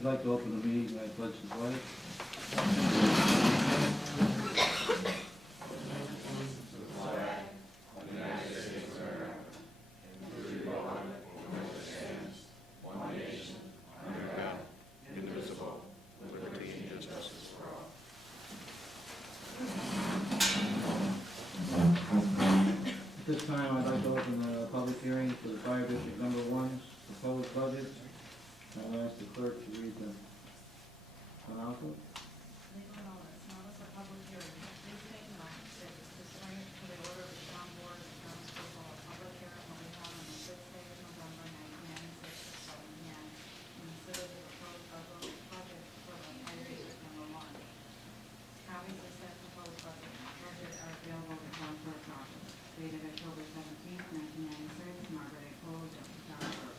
I'd like to open the meeting by pledge the flag. At this time, I'd like to open the public hearing for the fire district number 1's proposed budget. I'll ask the clerk to read the announcement. Legal notice, notice of public hearing. Please take note that pursuant to the order of the town board of accounts for a public hearing will be held on the 6th day of November 1996 at 7 p.m. Consider the proposed budget for the fire district number 1. Copies of said proposed budget are available at the town clerk's office. Dated October 17th, 1996, Margaret A. Cole, Deputy Town Clerk.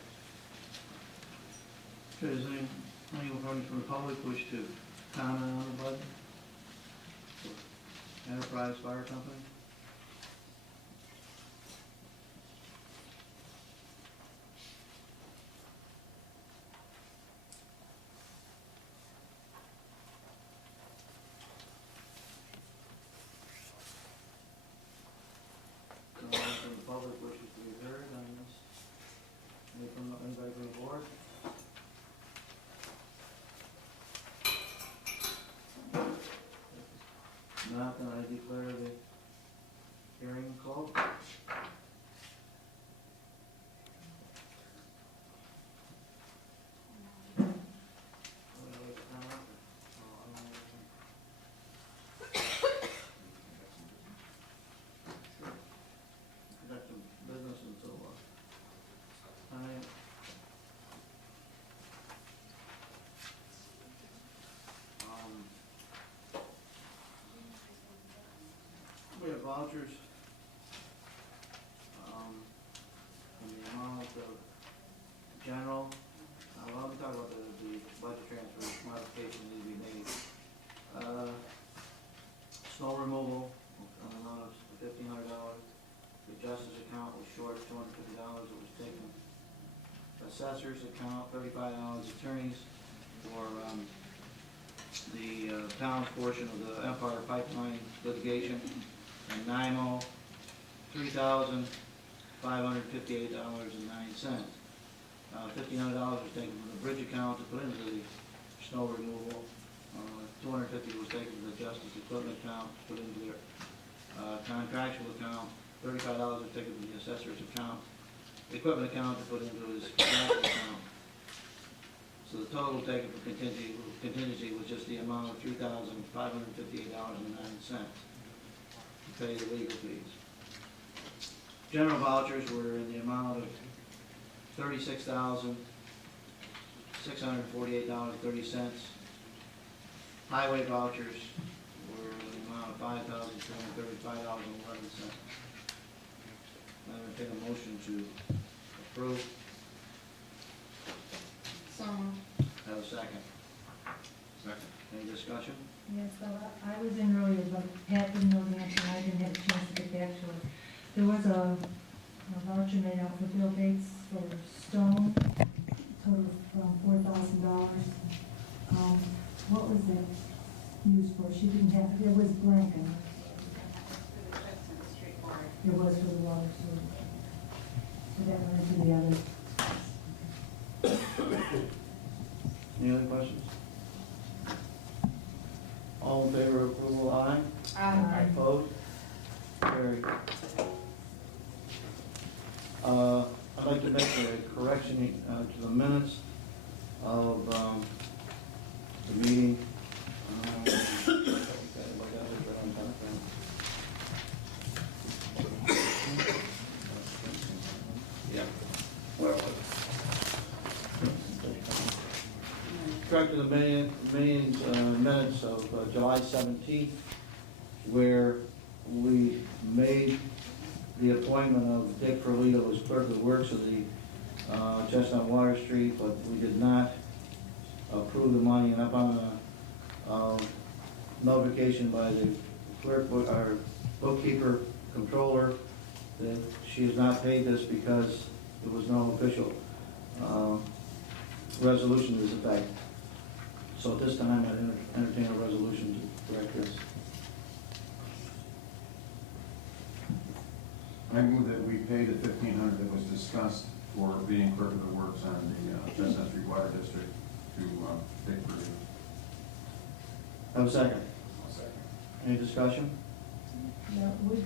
Does anyone from the public wish to comment on the budget? Enterprise Fire Company? Anyone from the public wishes to be heard on this? Anybody from the board? Not, then I declare the hearing closed. Conduct some business until time. We have vouchers in the amount of general. Well, we talk about the budget transfer modification need to be made. Snow removal on the amount of $1,500. The justice account was short $250. It was taken. Assessor's account $35. Attorneys for the town's portion of the Empire Pipeline litigation. And NIMO, $3,558.09. $1,500 was taken from the bridge account to put into the snow removal. $250 was taken from the justice equipment account to put into their contractual account. $35 was taken from the assessor's account, the equipment account to put into his contractual account. So the total taken for contingency was just the amount of $3,558.09. Pay the legal fees. General vouchers were in the amount of $36,648.30. Highway vouchers were in the amount of $5,335.11. I would take a motion to approve. So, Have a second. Second. Any discussion? Yes, so I was in earlier, but Pat didn't know the answer, and I didn't have a chance to get back to it. There was a voucher made out for Bill Bates for stone, total from $4,000. What was that used for? She didn't have, it was blank, and it was for the water, so that went into the other. Any other questions? All in favor of approval, aye? Aye. Opposed? Carried. I'd like to make a correction to the minutes of the meeting. Yeah. Where was it? Correct to the meeting's minutes of July 17th, where we made the appointment of Dick Perlito as clerk of the works of the Chestnut Water Street, but we did not approve the money. And upon notification by the clerk, our bookkeeper, controller, that she has not paid this because there was no official resolution to this effect. So at this time, I entertain a resolution to correct this. I move that we pay the $1,500 that was discussed for being clerk of the works on the Chestnut Street Water District to Dick Purdue. Have a second. I'll second. Any discussion? Now, would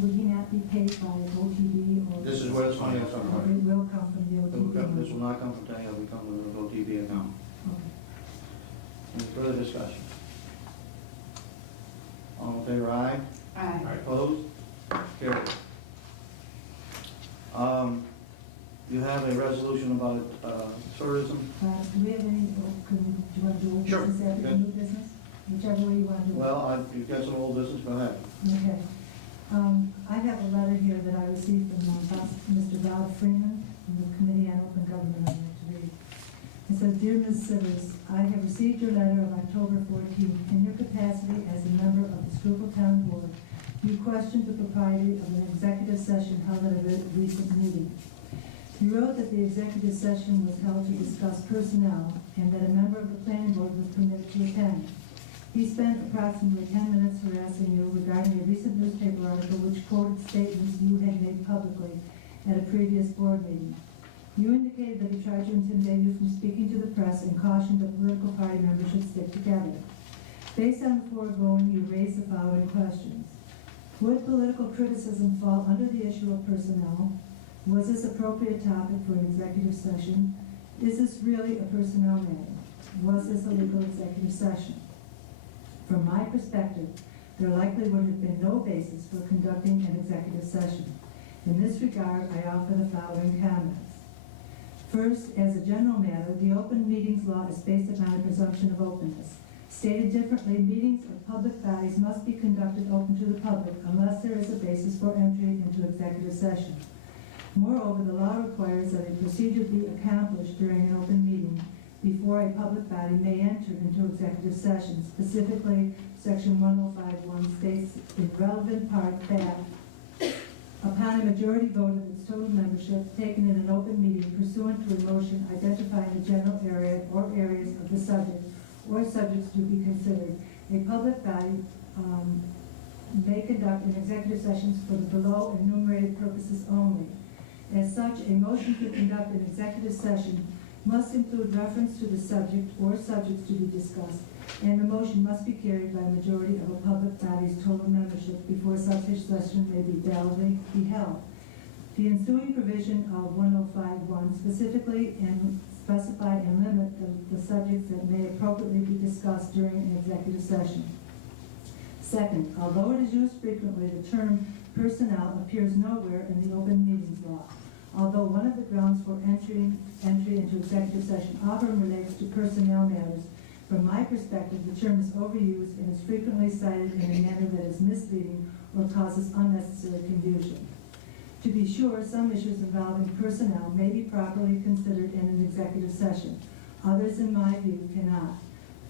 he not be paid by OTB or? This is where this money will come Or from. it will come from the OTB? This will not come from Tanya, it will come from the OTB account. Okay. Any further discussion? All in favor, aye? Aye. Opposed? Carried. You have a resolution about tourism. Do we have any, do you want to do old Sure. business after the Okay. new business? Whichever way you want to do it. Well, you've got some old business, go ahead. Okay. I have a letter here that I received from Mr. Bob Freeman from the Committee on Open Government I'd like to read. It says, "Dear Ms. Sivers, I have received your letter of October 14th. In your capacity as a member of the Schroeppel Town Board, you questioned the propriety of an executive session held at a recent meeting. You wrote that the executive session was held to discuss personnel and that a member of the planning board was permitted to attend. He spent approximately 10 minutes harassing you regarding a recent newspaper article which quoted statements you had made publicly at a previous board meeting. You indicated that he tried to intimidate you from speaking to the press and cautioned that political party members should stick together. Based on the foregoing, you raised the following questions. Would political criticism fall under the issue of personnel? Was this appropriate topic for an executive session? Is this really a personnel matter? Was this a legal executive session? From my perspective, there likely would have been no basis for conducting an executive session. In this regard, I offer the following comments. First, as a general matter, the open meetings law is based upon a presumption of openness. Stated differently, meetings of public bodies must be conducted open to the public unless there is a basis for entry into executive session. Moreover, the law requires that a procedure be accomplished during an open meeting before a public body may enter into executive session. Specifically, Section 105.1 states in relevant part that upon a majority vote of its total membership taken in an open meeting pursuant to a motion identifying the general area or areas of the subject or subjects to be considered, a public body may conduct an executive sessions for the below enumerated purposes only. As such, a motion to conduct an executive session must include reference to the subject or subjects to be discussed, and the motion must be carried by a majority of a public body's total membership before such a session may be validly be held. The ensuing provision of 105.1 specifically and specify and limit the subjects that may appropriately be discussed during an executive session. Second, although it is used frequently, the term personnel appears nowhere in the open meetings law. Although one of the grounds for entry into executive session often relates to personnel matters, from my perspective, the term is overused and is frequently cited in a manner that is misleading or causes unnecessary confusion. To be sure, some issues involving personnel may be properly considered in an executive session. Others, in my view, cannot.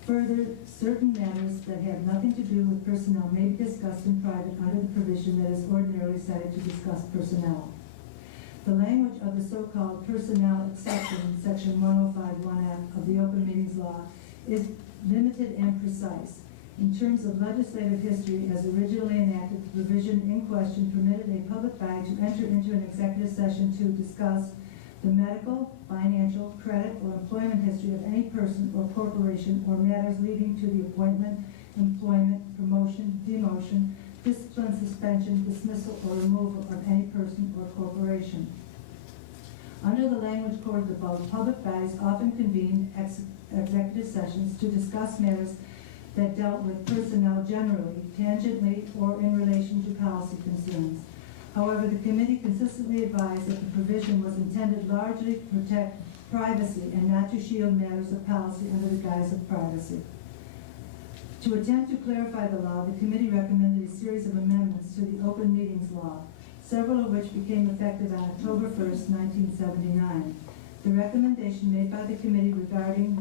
Further, certain matters that have nothing to do with personnel may be discussed in private under the provision that is ordinarily cited to discuss personnel. The language of the so-called personnel exception in Section 105.1F of the Open Meetings Law is limited and precise. In terms of legislative history, as originally enacted, the provision in question permitted a public body to enter into an executive session to discuss the medical, financial, credit, or employment history of any person or corporation or matters leading to the appointment, employment, promotion, demotion, discipline, suspension, dismissal, or removal of any person or corporation. Under the language quoted above, public bodies often convened executive sessions to discuss matters that dealt with personnel generally, tangentially, or in relation to policy concerns. However, the committee consistently advised that the provision was intended largely to protect privacy and not to shield matters of policy under the guise of privacy. To attempt to clarify the law, the committee recommended a series of amendments to the Open Meetings Law, several of which became effective on October 1st, 1979. The recommendation made by the committee regarding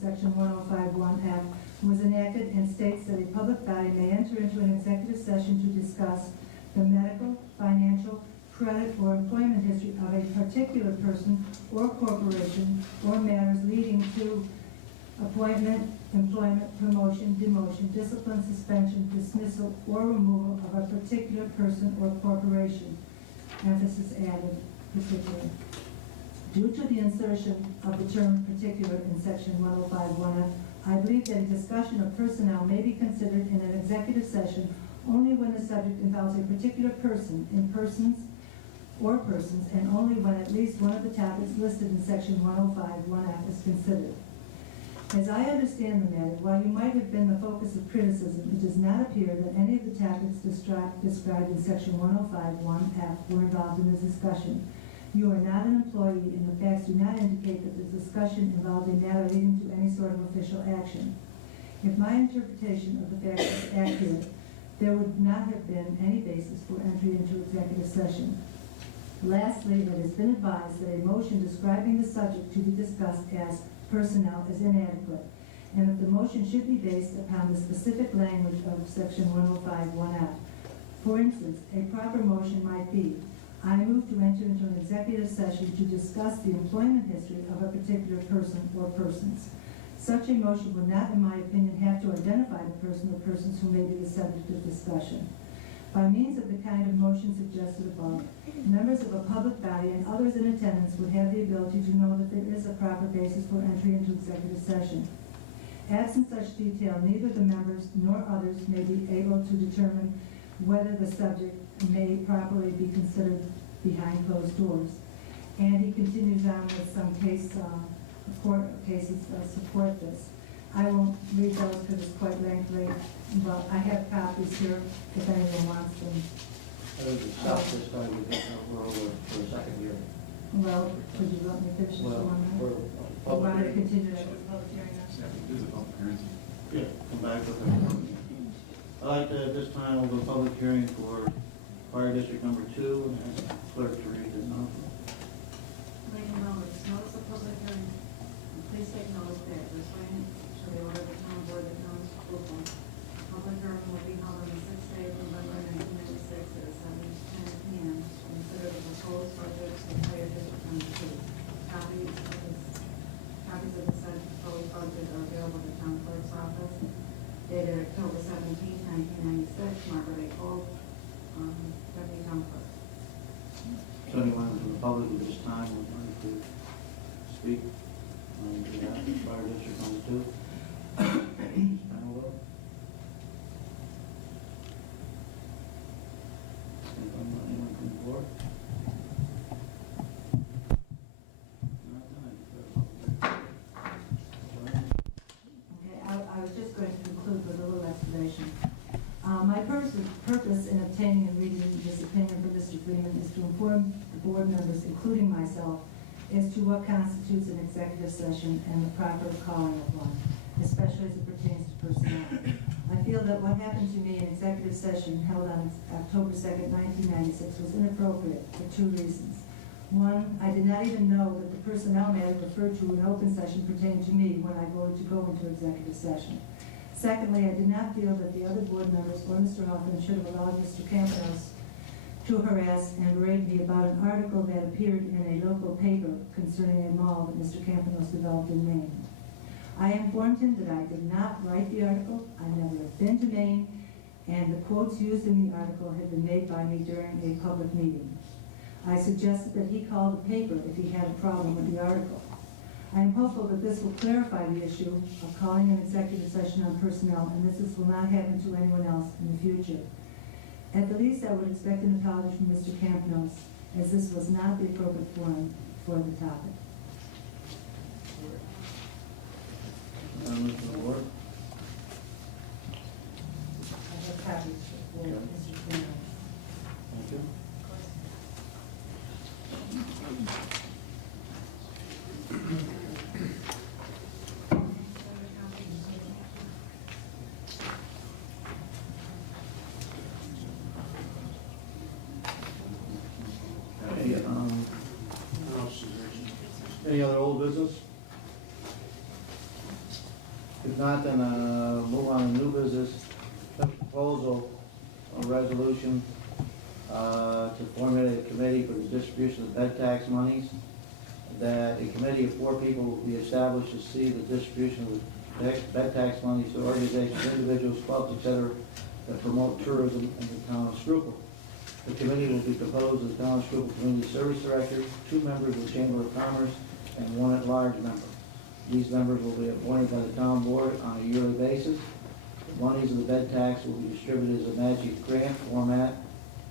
Section 105.1F was enacted and states that a public body may enter into an executive session to discuss the medical, financial, credit, or employment history of a particular person or corporation or matters leading to appointment, employment, promotion, demotion, discipline, suspension, dismissal, or removal of a particular person or corporation. Emphasis added, particular. Due to the insertion of the term particular in section 105(1)(f), I believe that a discussion of personnel may be considered in an executive session only when the subject involves a particular person, in persons, or persons, and only when at least one of the topics listed in section 105(1)(f) is considered. As I understand the matter, while you might have been the focus of criticism, it does not appear that any of the topics described in section 105(1)(f) were involved in the discussion. You are not an employee, and the facts do not indicate that the discussion involved a matter leading to any sort of official action. If my interpretation of the facts is accurate, there would not have been any basis for entry into executive session. Lastly, it has been advised that a motion describing the subject to be discussed as personnel is inadequate, and that the motion should be based upon the specific language of section 105(1)(f). For instance, a proper motion might be, I move to enter into an executive session to discuss the employment history of a particular person or persons. Such a motion would not, in my opinion, have to identify the person or persons who may be the subject of discussion. By means of the kind of motion suggested above, members of a public body and others in attendance would have the ability to know that there is a proper basis for entry into executive session. Absent such detail, neither the members nor others may be able to determine whether the subject may properly be considered behind closed doors. And he continues on with some court cases support this. I won't read those because it's quite lengthy, but I have copies here if anyone wants them. I think it's south this time, we're over for a second year. Well, could you let me finish this Well, one we're minute? public Want to hearing. continue that with public hearing now? Do the public hearings. Yeah, come back with it. I'd like to, at this time, we'll go public hearing for fire district number 2, and ask the clerk to read it now. Ladies and gentlemen, notice of public hearing. Please take notice that this way to the order of the town board of the town of Schroeppel. Public hearing will be held on the 6th day of November 1996 at 7:10 p.m. to consider the proposed budget of fire district number 2. Copies of the said proposed budget are available at the town clerk's office. Dated October 17, 1996, Margaret A. Cole, Deputy Town Clerk. So anyone from the public at this time would like to speak on behalf of fire district number 2? Panel vote. Anyone from the board? Not done. Okay, I was just going to conclude with a little explanation. My purpose in obtaining and reading this opinion for Mr. Freeman is to inform the board members, including myself, as to what constitutes an executive session and the proper calling of one, especially as it pertains to personnel. I feel that what happened to me in executive session held on October 2nd, 1996 was inappropriate for 2 reasons. One, I did not even know that the personnel matter referred to in open session pertained to me when I voted to go into executive session. Secondly, I did not feel that the other board members or Mr. Hoffman should have allowed Mr. Campanos to harass and berate me about an article that appeared in a local paper concerning a mall that Mr. Campanos developed in Maine. I informed him that I did not write the article, I never have been to Maine, and the quotes used in the article had been made by me during a public meeting. I suggested that he call the paper if he had a problem with the article. I am hopeful that this will clarify the issue of calling an executive session on personnel, and this will not happen to anyone else in the future. At the least, I would expect an apology from Mr. Campanos, as this was not the appropriate forum for the topic. Members of the board? I have copies for Mr. Freeman. Thank you. Okay, any other old business? If not, then move on to new business. Proposal, a resolution to formulate a committee for the distribution of bed tax monies. That a committee of 4 people will be established to see the distribution of bed tax monies to organizations, individuals, clubs, etc., that promote tourism in the town of Schroeppel. The committee will be composed of the town of Schroeppel Community Service Director, 2 members of the Chamber of Commerce, and 1 at-large member. These members will be appointed by the town board on a yearly basis. The monies of the bed tax will be distributed as a magic grant format.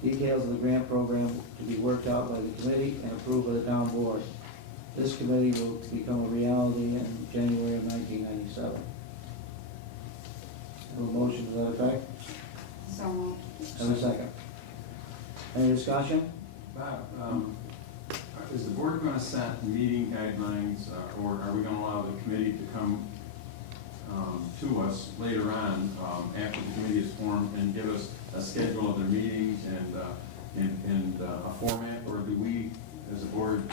Details of the grant program to be worked out by the committee and approved by the town board. This committee will become a reality in January of 1997. Have a motion to that effect? So moved. Have a second. Any discussion? Bob, is the board going to set meeting guidelines, or are we going to allow the committee to come to us later on, after the committee is formed, and give us a schedule of their meetings and a format, or do we, as a board,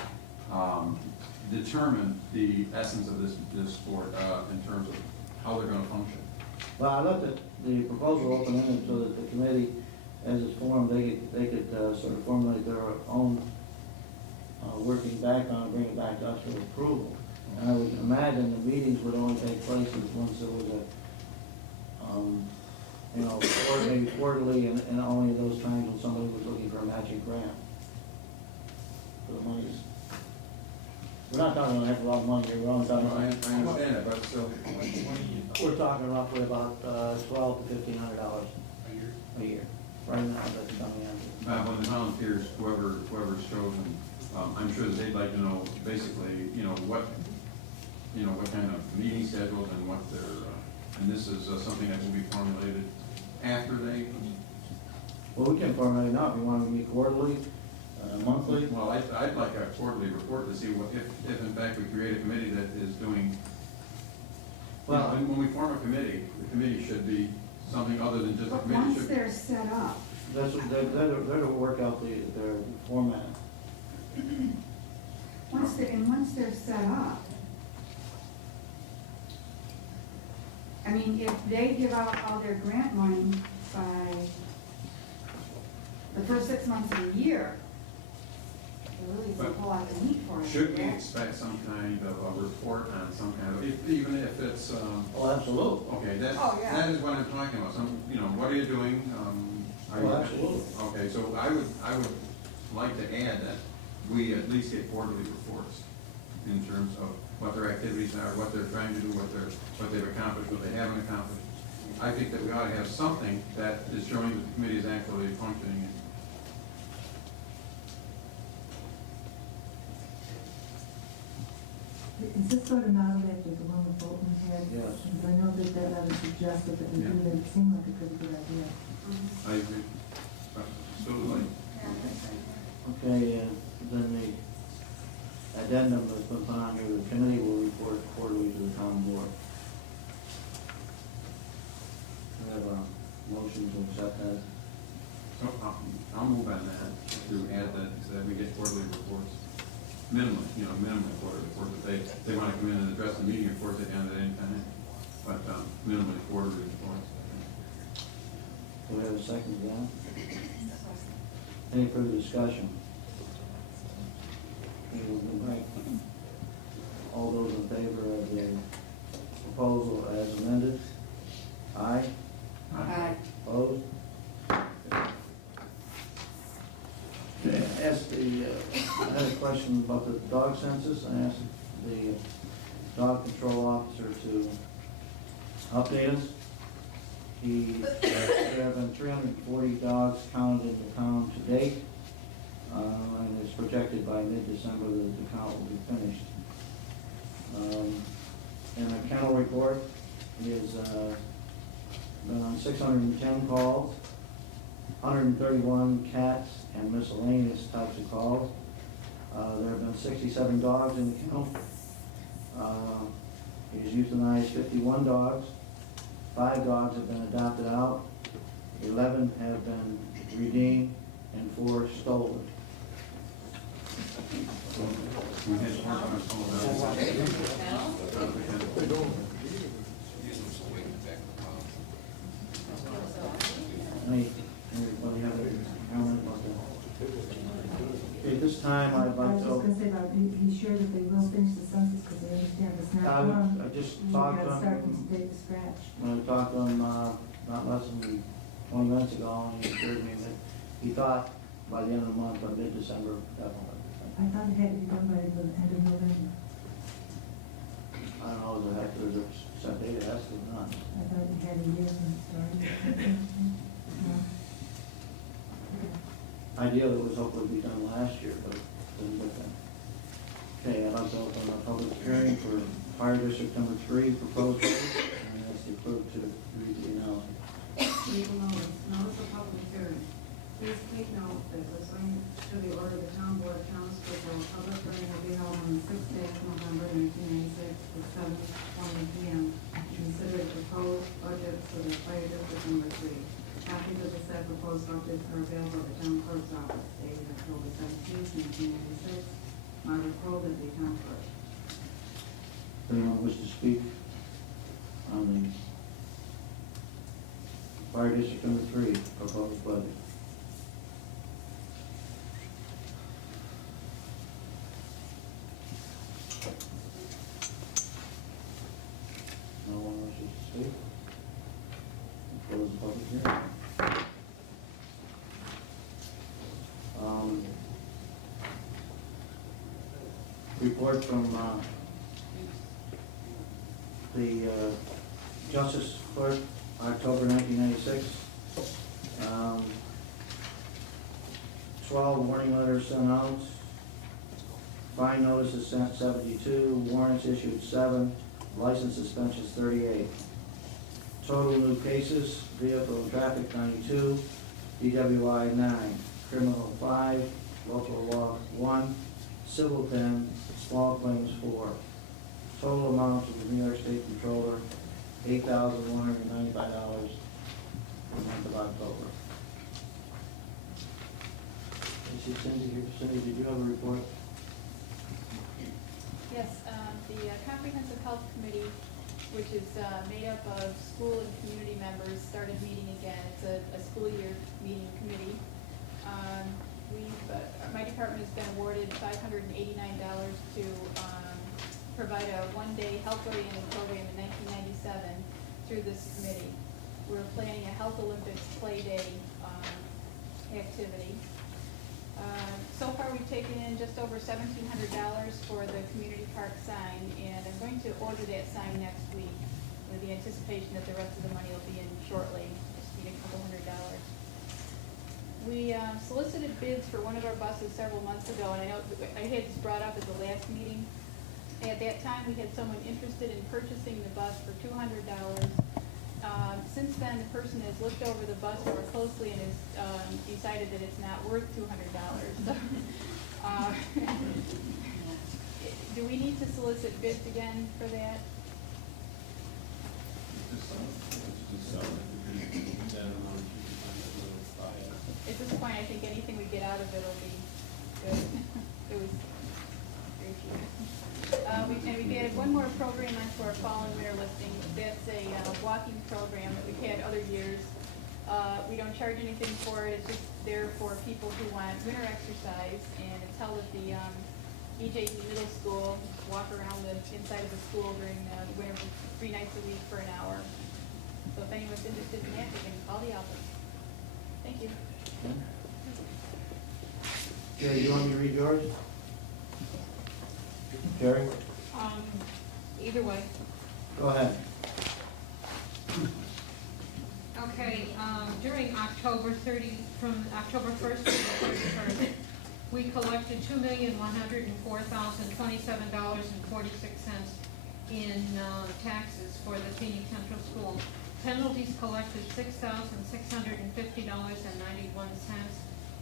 determine the essence of this board in terms of how they're going to function? Well, I left the proposal open-ended so that the committee, as it's formed, they could sort of formulate their own working back on it, bring it back to us for approval. And I would imagine the meetings would only take place once there was a, maybe quarterly, and only those times when somebody was looking for a matching grant for the monies. We're not talking about a heck of a lot of money here, we're only talking No, I about, understand it, but still. we're talking roughly about $1,200 to $1,500 a year. Right now, that's coming in. When the volunteers, whoever's chosen, I'm sure that they'd like to know, basically, what kind of meeting schedules and what their, and this is something that will be formulated after they. Well, we can formulate now if you want to meet quarterly, monthly. Well, I'd like a quarterly report to see what, if in fact we create a committee that is doing. Well, When we form a committee, the committee should be something other than just a But committee. once Should- they're set up, that's what, they're to work out their format. once they're set up, I mean, if they give out all their grant money by the first 6 months of the year, there really isn't a whole lot to meet for it. Should we expect some kind of a report on some kind of, even if it's, Oh, absolutely. okay, Oh, yeah. that is what I'm talking about, what are you doing? Are you- Oh, absolutely. Okay, so I would like to add that we at least get quarterly reports in terms of what their activities are, what they're trying to do, what they've accomplished, what they haven't accomplished. I think that we ought to have something that is showing that the committee is actually functioning. Is this sort of modeled after the one that Bolton had? Yes. Because I know that letter suggested that we do that, it seemed like a pretty good idea. I agree. Absolutely. Okay, then the addendum that's been put on here, the committee will report quarterly to the town board. We have a motion to accept that. So I'll move on that, to add that we get quarterly reports. Minimum quarterly reports. If they want to come in and address the meeting, of course, they can at any time. But minimally quarterly reports. Do we have a second to that? Any further discussion? Right. All those in favor of the proposal as amended? Aye? Aye. Opposed? Okay, I asked I had a question about the dog census. I asked the dog control officer to update us. There have been 340 dogs counted in the town to date, and it's projected by mid-December that the count will be finished. And a kennel report is been on 610 calls, 131 cats and miscellaneous types of calls. There have been 67 dogs in the kennel. He's euthanized 51 dogs. 5 dogs have been adopted out. 11 have been redeemed and 4 stolen. We had work on some of that. Anybody have a comment about that? Okay, at this time, I'd I like was just to, gonna say about, be sure that they will finish the census, because they understand it's not done. I just And we talked to gotta start from him, state to scratch. when I talked to him, not less than 20 minutes ago, and he assured me that he thought by the end of the month, by mid-December, definitely. I thought it had to be done by the end of November. I don't know, there's a set date it has to be done. I thought it had a year from it started. No. Ideally, it was hopefully be done last year, but it didn't get done. Okay, I'd like to open a public hearing for Fire District Number 3 proposed budget, and ask the clerk to read the announcement. Legal notice, notice of public hearing. Please take note that pursuant to the order of the town board of Schroeppel, public hearing will be held on the 6th day of November 1996 at 7:20 p.m. to consider the proposed budget for the fire district number 3. Copies of the said proposed budget are available at the town clerk's office dated October 17, 1996. Margaret Kroll, the town clerk. Anyone wish to speak on the Fire District Number 3 proposed budget? No one wishes to speak? Close the public hearing. Report from the Justice Clerk, October 1996. 12 warning letters sent out. Fine notices sent 72, warrants issued 7, license suspensions 38. Total new cases, vehicle and traffic 92, DWI 9, criminal 5, local law 1, civil 10, small claims 4. Total amount to the New York State Controller, $8,195 for the month of October. I see Cindy here. Cindy, did you have a report? Yes, the Comprehensive Health Committee, which is made up of school and community members, started meeting again. It's a school year meeting committee. My department has been awarded $589 to provide a one-day health oriented program in 1997 through this committee. We're planning a Health Olympics Play Day activity. So far, we've taken in just over $1,700 for the community park sign, and I'm going to order that sign next week with the anticipation that the rest of the money will be in shortly. Just need a couple $100. We solicited bids for one of our buses several months ago, and I know I had this brought up at the last meeting. At that time, we had someone interested in purchasing the bus for $200. Since then, the person has looked over the bus more closely and has decided that it's not worth $200. So, do we need to solicit bids again for that? At this point, I think anything we get out of it will be good. It was very cheap. And we've added one more program onto our fall and winter listing. That's a walking program that we've had other years. We don't charge anything for it. It's just there for people who want winter exercise, and it's held at the EJE Middle School. Walk around the inside of the school during the winter 3 nights a week for an hour. So if anyone's interested in that, they can call the office. Thank you. Jerry, you want me to read yours? Jerry? Either way. Go ahead. Okay, during October 30, from October 1st to the 31st, we collected $2,104,027.46 in taxes for the Phoenix Central School. Penalties collected $6,650.91.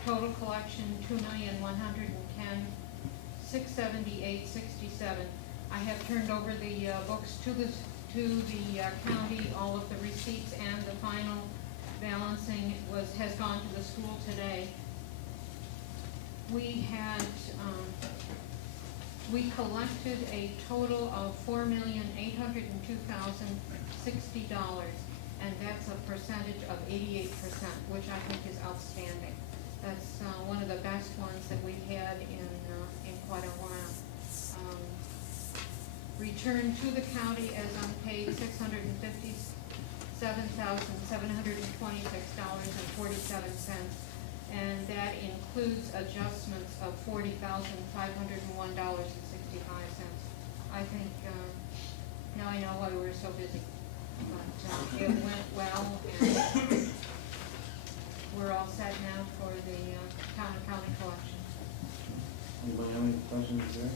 Total collection $2,110,678.67. I have turned over the books to the county. All of the receipts and the final balancing has gone to the school today. We collected a total of $4,802,060, and that's a percentage of 88%, which I think is outstanding. That's one of the best last ones that we've had in quite a while. Return to the county as unpaid, $657,726.47. And that includes adjustments of $40,501.65. I think, now I know why we were so busy. But it went well, and we're all set now for the town and county collection. Anybody have any questions there?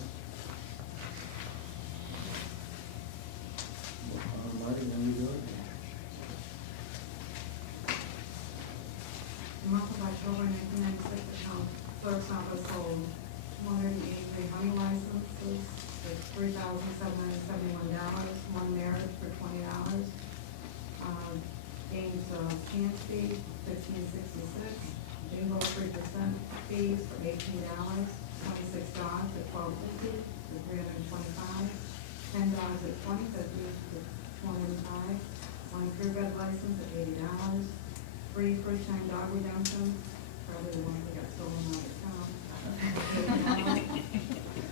Marty, when you do it? The month of October 1996, the town clerk's office sold 283 honey licenses for $3,771, one marriage for $20. Games chance fee, $15.66. Bingo 3% fees for $18. 26 dogs at $12.50 for $325. 10 dogs at $20.50 for $205. One purebred license at $80. Free first-time dog redemption, probably the ones that got stolen out of town.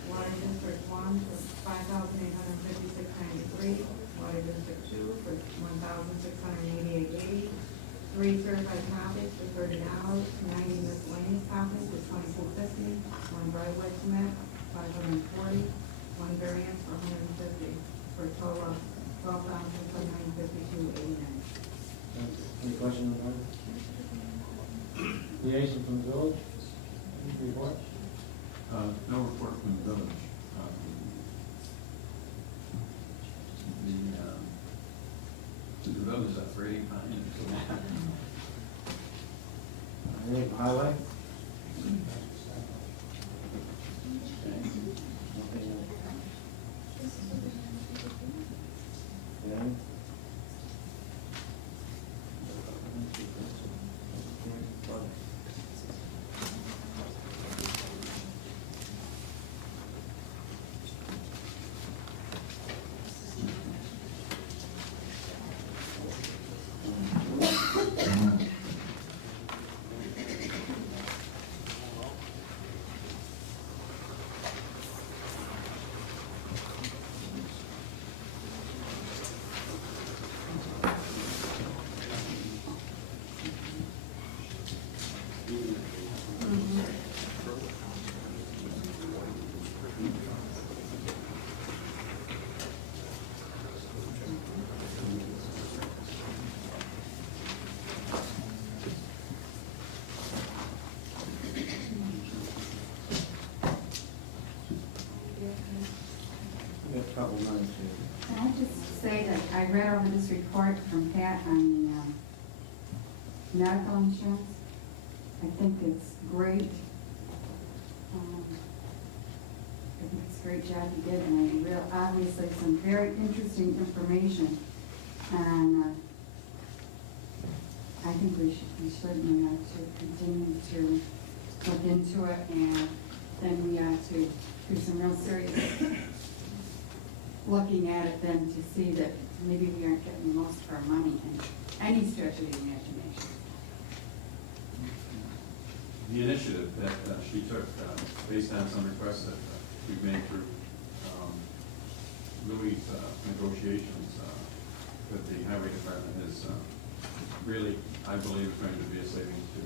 Water District 1 for $5,856.93. Water District 2 for $1,688.80. 3 certified copies for $30. 90 miscellaneous copies for $22.50. 1 driveway permit, $540. 1 variance for $150, for a total of $12,752.89. Any questions about it? Liaison from the village? Any report? No report from the village. The village is operating fine. Anything from highway? Okay. We have a couple minutes here. Can I just say that I read over this report from Pat on the medical insurance. I think it's great. I think it's a great job he did, and obviously some very interesting information. And I think we certainly ought to continue to look into it, and then we ought to do some real serious looking at it then to see that maybe we aren't getting the most for our money in any stretch of the imagination. The initiative that she took, based on some requests that we've made through Louis' negotiations with the highway department is really, I believe, is going to be a savings to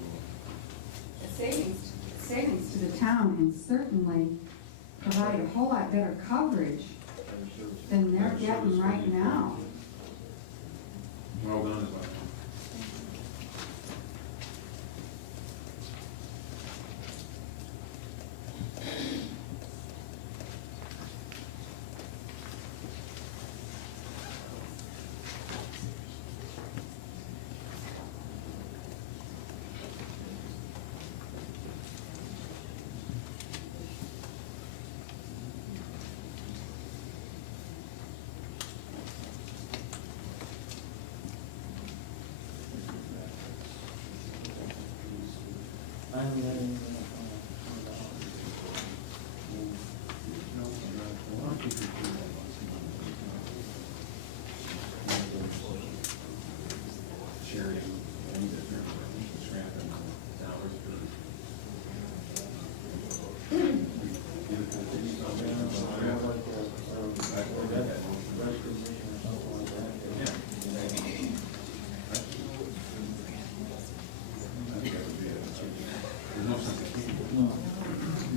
Savings to the town, and certainly provide a whole lot better coverage than they're getting right now. well done as well.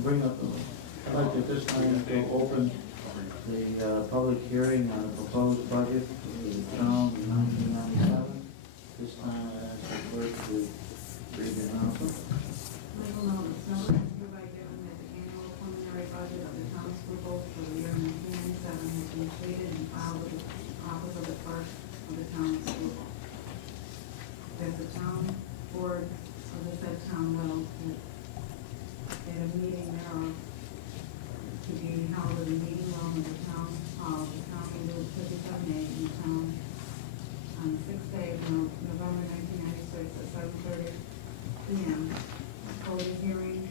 bring up, I'd like at this time to open the public hearing on the proposed budget for the town in 1997. This time I ask the clerk to read the announcement. Legal notice, notice is hereby given that the annual preliminary budget of the town school board for the year 1997 has been completed and filed with the office of the clerk of the town school board. That the town board of the said town will, at a meeting thereof, to be held in the meeting room of the town hall, the town will 57A in the town on the 6th day of November 1996 at 7:30 p.m. Hold a hearing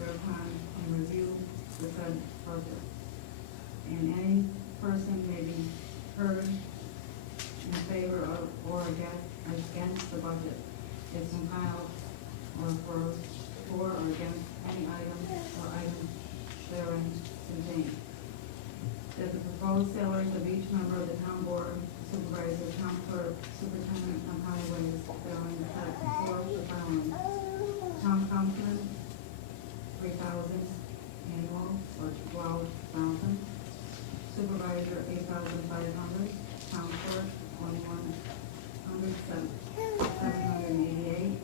thereupon and review the said budget. And any person may be heard in favor of or against the budget is compiled or for or against any item or items therein contained. That the proposed salaries of each member of the town board, supervisor, town clerk, superintendent of highways therein set forth the following. Town councilman, 3,000 annual or 12,000. Supervisor, 8,500. Town clerk, 788.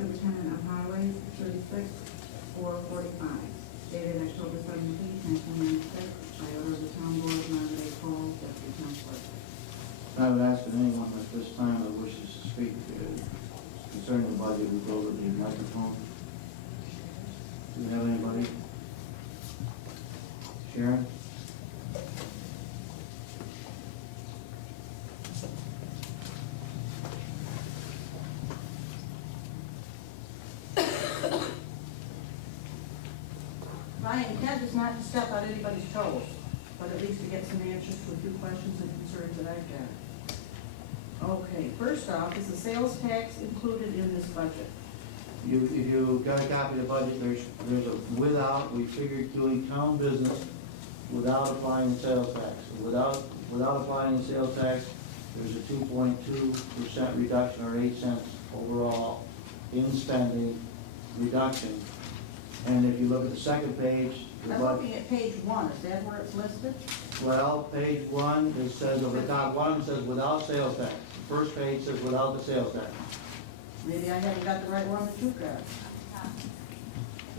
Superintendent of highways, 36,445. Dated October 17, 1996, by order of the town board, nominate Paul, deputy town clerk. I would ask that anyone at this time that wishes to speak concerning the budget would go to the microphone. Do we have anybody? Sharon? My intent is not to step on anybody's toes, but at least to get some answers to a few questions and concerns that I've got. Okay, first off, is the sales tax included in this budget? If you got a copy of the budget, there's a without, we figured doing town business without applying the sales tax. Without applying the sales tax, there's a 2.2% reduction or 8 cents overall in spending reduction. And if you look at the second page, the I'm budget. looking at page 1, is that where it's listed? Well, page 1, it says, over the top one, it says without sales tax. The first page says without the sales tax. Maybe I haven't got the right one that you got.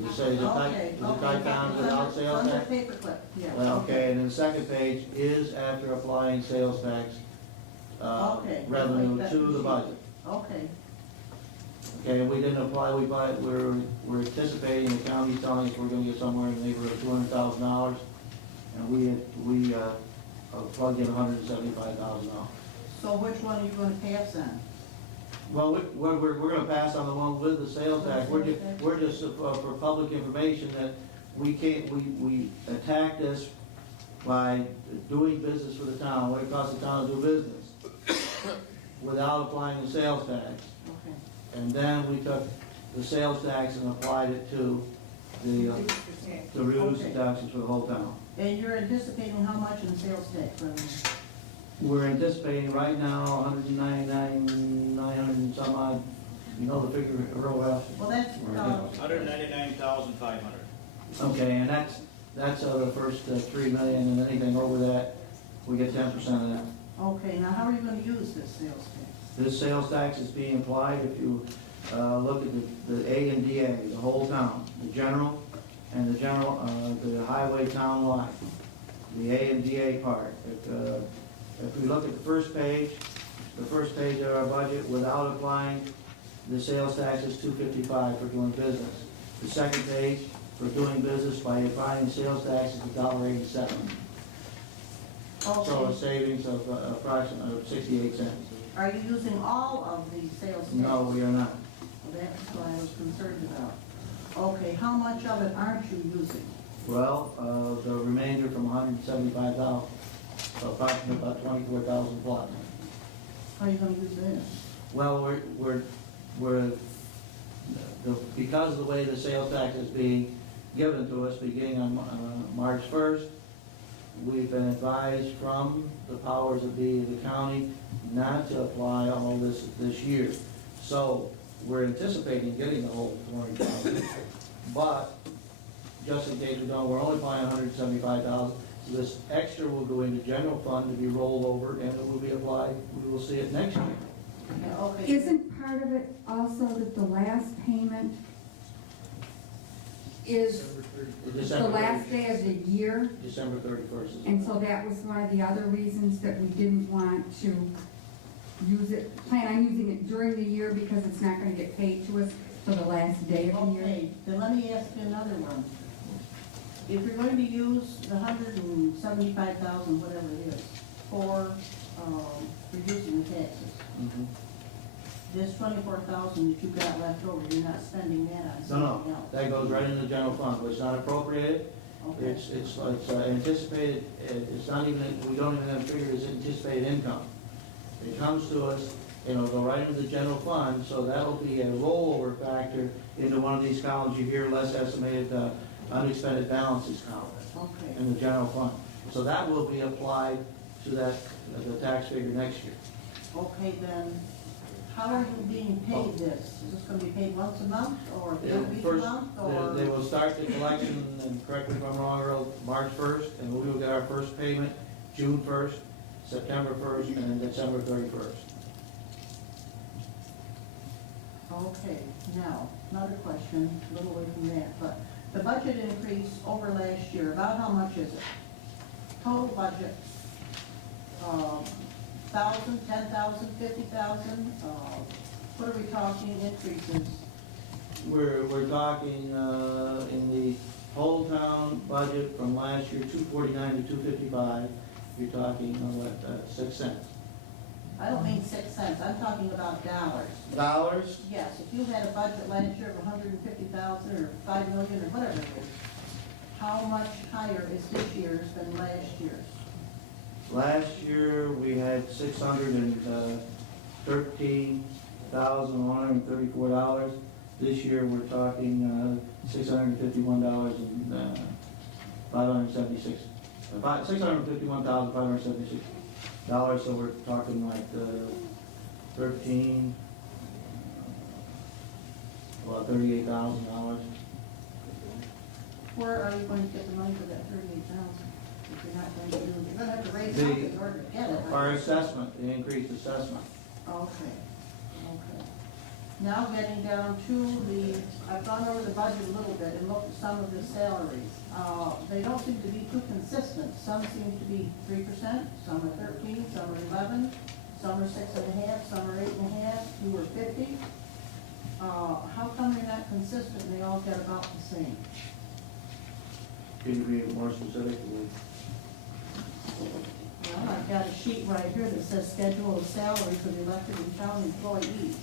It says, is Okay, it typed down without sales Under tax? paperclip, yeah. Well, okay, and then the second page is after applying sales tax Okay. revenue That to the machine. budget. Okay, Okay, we didn't apply, we're anticipating, the county's telling us we're gonna get somewhere in the neighborhood of $200,000, and we plugged in $175,000. so which one are you going to pass on? Well, we're gonna pass on the one with the sales tax. We're just for public information that we can't, we attack this by doing business for the town, what it costs the town to do business, without applying the sales tax. Okay. And then we took the sales tax and applied it to the reduce the Okay. taxes for the whole town. And you're anticipating how much in sales tax revenue? We're anticipating right now 199, 900 and some odd, you know the figure real well. Well, that's, 199,500. Okay, and that's the first 3 million, and anything over that, we get 10% of that. okay, now how are you going to use this sales tax? This sales tax is being applied, if you look at the A and DA, the whole town, the general, and the highway town-wide, the A and DA part. If we look at the first page of our budget, without applying the sales tax is $2.55 for doing business. The second page, for doing business by applying the sales tax is $1.87. So a Okay, savings of approximately 68 cents. are you using all of the sales tax? No, we are not. Well, that's what I was concerned about. Okay, how much of it aren't you using? Well, the remainder from 175,000, so approximately about 24,000 plus. How are you gonna use that? Well, because of the way the sales tax is being given to us beginning on March 1st, we've been advised from the powers that be of the county not to apply all this year. So we're anticipating getting the whole 20,000, but just in case we don't, we're only buying $175,000. So this extra will go into general fund to be rolled over, and it will be applied, we will see it next year. Yeah, okay. Isn't part of it also that the last payment is the December last 30 day of the year? December 31st. And so that was one of the other reasons that we didn't want to use it, plan on using it during the year because it's not gonna get paid to us for the last day of the year. Okay, then let me ask you another one. If you're going to use the $175,000, whatever it is, for, reducing the taxes, Mhm. this $24,000 that you've got left over, you're not spending that on No, something no, else? that goes right into the general fund, but it's not appropriated. Okay. It's anticipated, it's not even, we don't even have figured as anticipated income. It comes to us, and it'll go right into the general fund, so that'll be a rollover factor into one of these columns you hear, less estimated, unexpended balances column Okay. in the general fund. So that will be applied to that, the tax figure next year. Okay, then, how are you being paid this? Is this gonna be paid once a month, or every First, month, or? they will start the collection, and correct me if I'm wrong, Earl, March 1st, and we will get our first payment June 1st, September 1st, and then December 31st. Okay, now, another question, a little away from that, but the budget increase over last year, about how much is it? Total budget, 1,000, 10,000, 50,000, what are we talking increases? We're talking, in the whole town budget from last year, 249 to 255, you're talking, what, 6 cents. I don't mean 6 cents, I'm talking about dollars. Dollars? Yes, if you had a budget last year of 150,000 or 5 million or whatever it is, how much higher is this year's than last year's? Last year, we had $613,134. This year, we're talking $651 and $576. $651,576. So we're talking like 38,000. Where are you going to get the money for that 38,000? If you're not going to do, you're gonna have to raise The- something in order to get it. Our assessment, the increased assessment. Okay, okay. Now getting down to I've gone over the budget a little bit and looked at some of the salaries. They don't seem to be too consistent. Some seem to be 3%, some are 13, some are 11, some are 6.5, some are 8.5, you were 50. How come they're not consistent and they all get about the same? Can you be more specific? Well, I've got a sheet right here that says schedule of salary for the elected and town employees.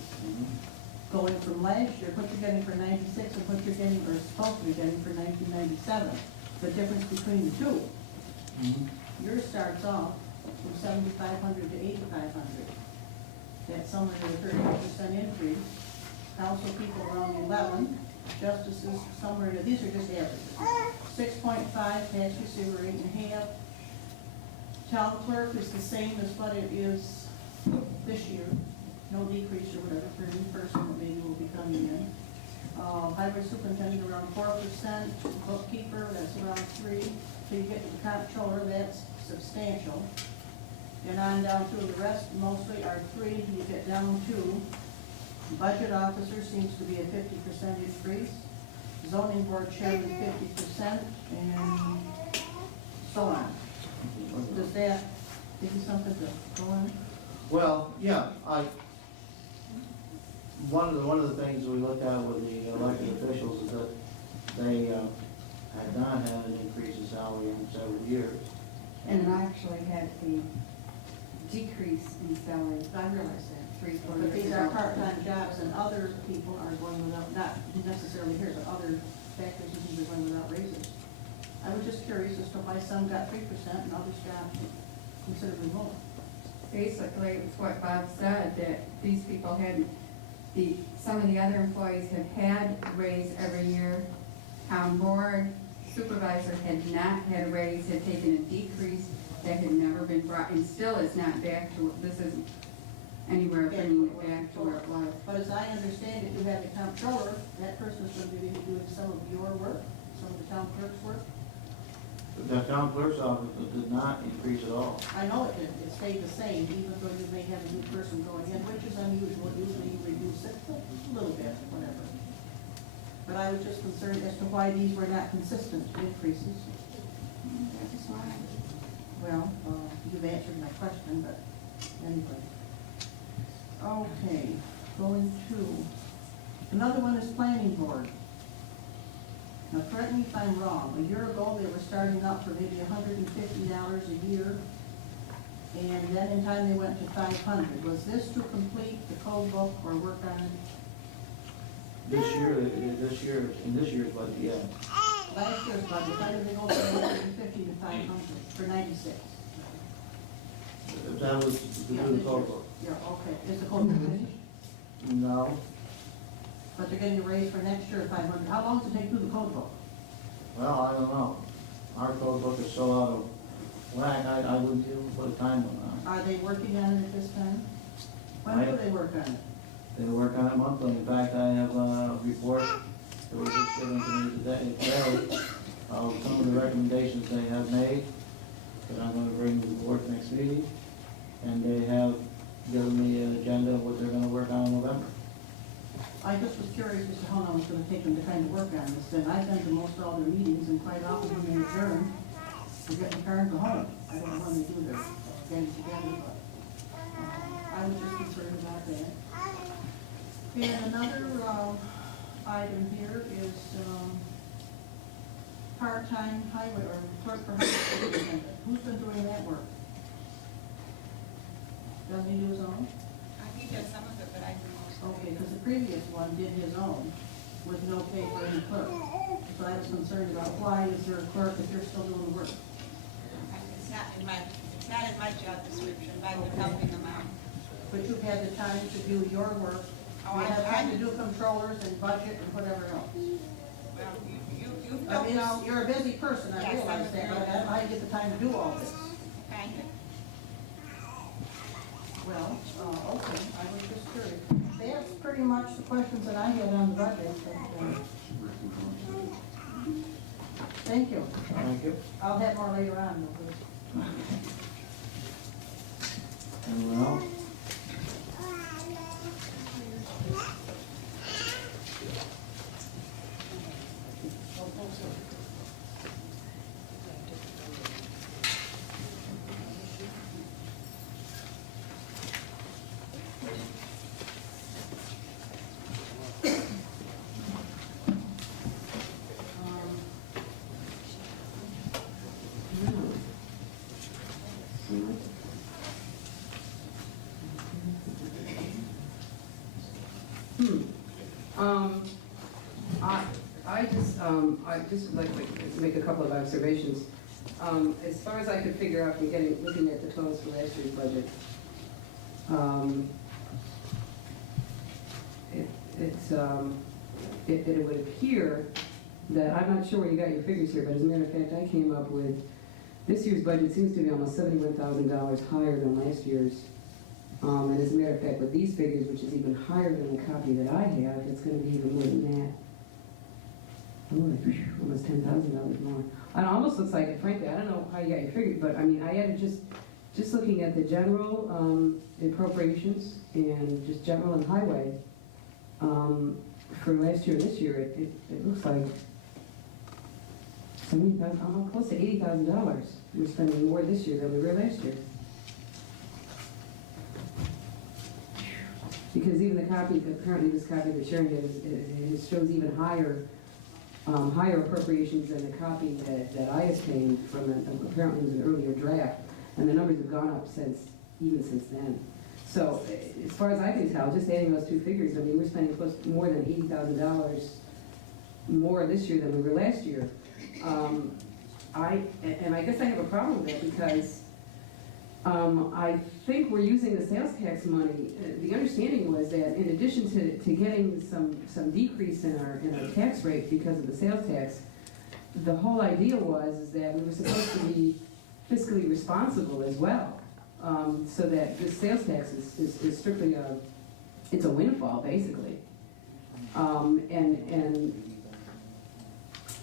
Going from last year, what you're getting for 96 and what you're getting, or supposed to be getting for 1997. The difference between the two. Yours starts off from 7,500 to 8,500. That's somewhere in the 30% increase. Council people around 11. Justices somewhere, these are just averages. 6.5, tax receiver 8.5. Town clerk is the same as what it is this year, no decrease or whatever for a new person that maybe will be coming in. Highway superintendent around 4%, bookkeeper, that's around 3%. So you get to the comptroller, that's substantial. And on down through the rest, mostly are 3, you get down to budget officer seems to be a 50% increase. Zoning board chairman 50%, and so on. Does that give you something to go on? Well, yeah, one of the things we looked at with the elected officials is that they had not had an increase in salary in several years. And I actually had a decrease in salary I realize that. 3-4 But years these are ago. part-time jobs, and other people are going without, not necessarily here, but other faculties are going without raises. I was just curious as to why some got 3% and others got considerably more. Basically, it's what Bob said, that these people hadn't, some of the other employees have had a raise every year. Town board supervisor had not had a raise, had taken a decrease that had never been brought, and still is not back to, this isn't anywhere bringing it back to where it was. But as I understand it, you have the comptroller, that person is going to be doing some of your work, some of the town The town clerk's office did not increase at all. I know it did, it stayed the same, even though you may have a new person going in, which is unusual, usually you reduce it a little bit, whatever. But I was just concerned as to why these were not consistent increases. Well, you've answered my question, but anyway. Okay, going to, another one is planning board. Now, correct me if I'm wrong, a year ago, they were starting out for maybe $150 a year, and then in time they went to $500. Was this to complete the code book or work on it? In this year's budget, yeah. Last year's budget, why did they go from 150 to 500 for 96? That was to Yeah, do the this code year's- book. Yeah, okay, is the code book finished? No, But they're getting a raise for next year at 500. How long does it take to do the code book? well, I don't know. Our code book is so out of whack, I wouldn't even put a time limit on it. Are they working on it at this time? When do they work on it? They work on it monthly. In fact, I have a report that was just given to me today of some of the recommendations they have made that I'm gonna bring to the board next meeting. And they have given me an agenda of what they're gonna work on in November. I just was curious as to how long it's gonna take them to kind of work on this. And I've been to most all their meetings, and quite often when they adjourn, they get in the car and go home. I don't know when they do their getting together, but I was just concerned about that. And another item here is part-time highway, or clerk for highway superintendent. Who's been doing that work? Doesn't he do his own? He does some of it, but I do most of Okay, because the previous one did his own with no pay for any clerk. So I was concerned about why is there a clerk if you're still doing the work? It's not in my job description, but I've been Okay. helping them out. But you've had the time to do your work. Oh, You have I- time to do controllers and budget and whatever else. Well, you I don't mean, know. you're a busy person, I Yes, realize I'm that, but very- I get the time to do all this. Kind of. Well, okay, I was just curious. That's pretty much the questions that I had on the budget. But, thank you. Thank you. I'll have more later on. though, Anyone else? I just would like to make a couple of observations. As far as I could figure out from looking at the totals for last year's budget, it would appear that, I'm not sure where you got your figures here, but as a matter of fact, I came up with, this year's budget seems to be almost $71,000 higher than last year's. And as a matter of fact, with these figures, which is even higher than the copy that I have, it's gonna be even more than that. Almost $10,000 more. It almost looks like, frankly, I don't know how you got your figures, but I mean, I added just looking at the general appropriations and just general and highway, for last year and this year, it looks like almost close to $80,000. We're spending more this year than we were last year. Because even the copy, apparently this copy that Sharon did, it shows even higher appropriations than the copy that I obtained from, apparently it was an earlier draft, and the numbers have gone up even since then. So, as far as I can tell, just adding those two figures, I mean, we're spending more than $80,000 more this year than we were last year. I guess I have a problem with that because I think we're using the sales tax money. The understanding was that in addition to getting some decrease in our tax rate because of the sales tax, the whole idea was that we were supposed to be fiscally responsible as well. So that this sales tax is strictly it's a windfall, basically. And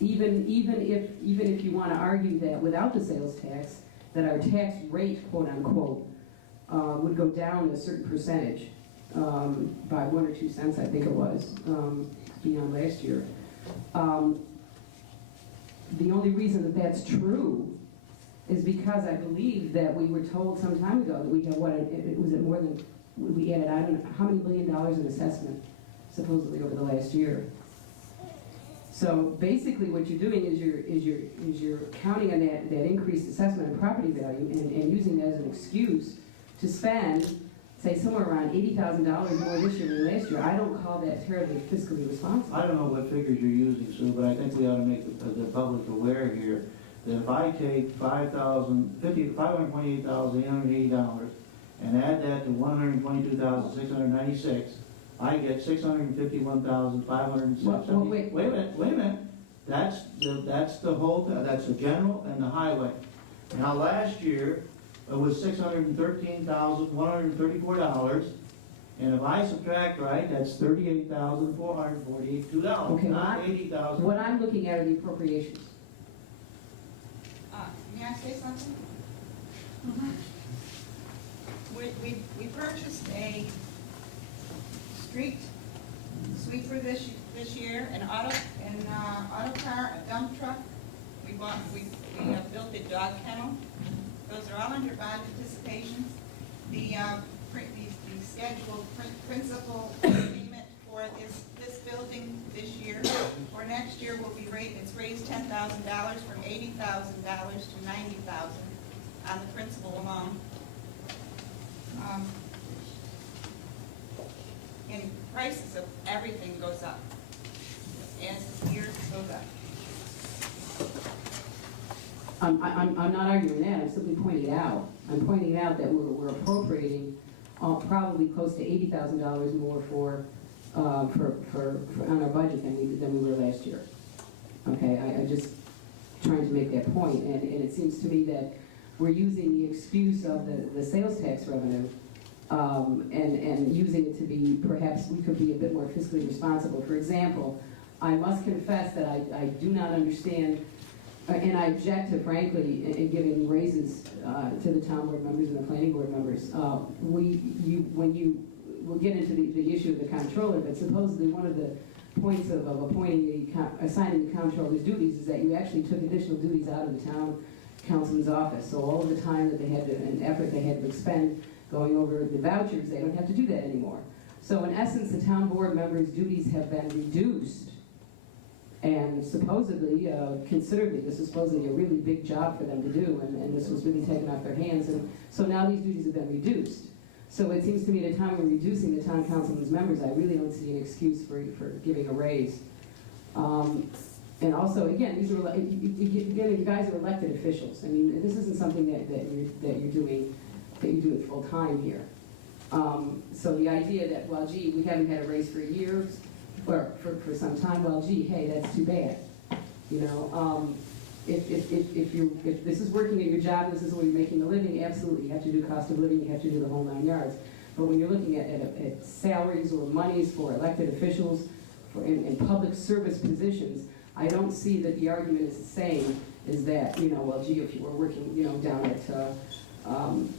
even if you want to argue that without the sales tax, that our tax rate, quote unquote, would go down a certain percentage, by 1 or 2 cents, I think it was, beyond last year. The only reason that that's true is because I believe that we were told some time ago that we had more than, we added, I don't know, how many $1 billion in assessment supposedly over the last year. So basically what you're doing is you're counting on that increased assessment of property value and using that as an excuse to spend, say, somewhere around $80,000 more this year than last year. I don't call that terribly fiscally responsible. I don't know what figures you're using, Sue, but I think we ought to make the public aware here that if I take $528,880 and add that to $122,696, I get $651,506. Well, wait. Wait a minute. That's the whole, that's the general and the highway. Now, last year, it was $613,134, and if I subtract right, that's $38,442, Okay, not $80,000. What I'm looking at are the appropriations. May I say something? We purchased a street sweeper this year, an auto car, a dump truck. We built a dog kennel. Those are all under bond anticipations. The scheduled principal payment for this building this year or next year will be it's raised $10,000 from $80,000 to $90,000 on the principal alone. And prices of everything goes up as the year goes up. I'm not arguing that, I'm simply pointing out. I'm pointing out that we're appropriating probably close to $80,000 more on our budget than we were last year. Okay, I'm just trying to make that point, and it seems to me that we're using the excuse of the sales tax revenue and using it to be, perhaps we could be a bit more fiscally responsible. For example, I must confess that I do not understand, and I object to, frankly, in giving raises to the town board members and the planning board members. We'll get into the issue of the comptroller, but supposedly one of the points of assigning the comptroller's duties is that you actually took additional duties out of the town councilman's office. So all of the time that they had to, and effort they had to expend going over the vouchers, they don't have to do that anymore. So in essence, the town board members' duties have been reduced, and supposedly, considerably. This is supposedly a really big job for them to do, and this was really taken off their hands, and so now these duties have been reduced. So it seems to me at a time we're reducing the town councilman's members, I really don't see an excuse for giving a raise. And also, again, you guys are elected officials. I mean, this isn't something that you're doing full time here. So the idea that, well, gee, we haven't had a raise for a year or for some time, well, gee, hey, that's too bad. You know, if this is working at your job, this is where you're making a living, absolutely, you have to do cost of living, you have to do the whole 9 yards. But when you're looking at salaries or monies for elected officials in public service positions, I don't see that the argument is the same as that, you know, well, gee, if you were working, you know, down at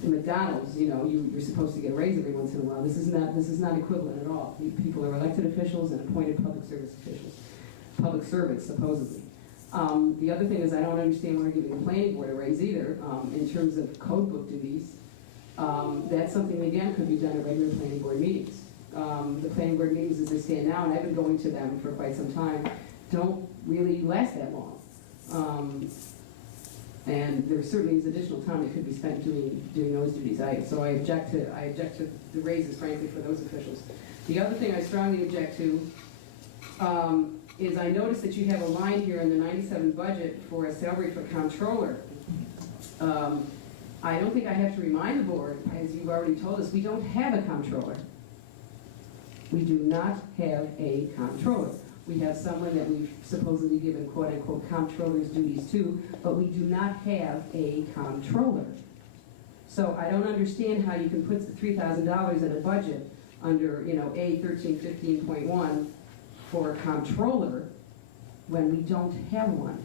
McDonald's, you know, you're supposed to get a raise every once in a while. This is not equivalent at all. People are elected officials and appointed public service officials, public servants, supposedly. The other thing is I don't understand why we're giving the planning board a raise either in terms of code book duties. That's something, again, could be done at regular planning board meetings. The planning board meetings as they stand now, and I've been going to them for quite some time, don't really last that long. And there certainly is additional time that could be spent doing those duties. So I object to the raises, frankly, for those officials. The other thing I strongly object to is I noticed that you have a line here in the 97 budget for a salary for comptroller. I don't think I have to remind the board, as you've already told us, we don't have a comptroller. We do not have a comptroller. We have someone that we've supposedly given quote-unquote comptroller's duties to, but we do not have a comptroller. So I don't understand how you can put the $3,000 in a budget under, you know, A 1315.1 for a comptroller, when we don't have one.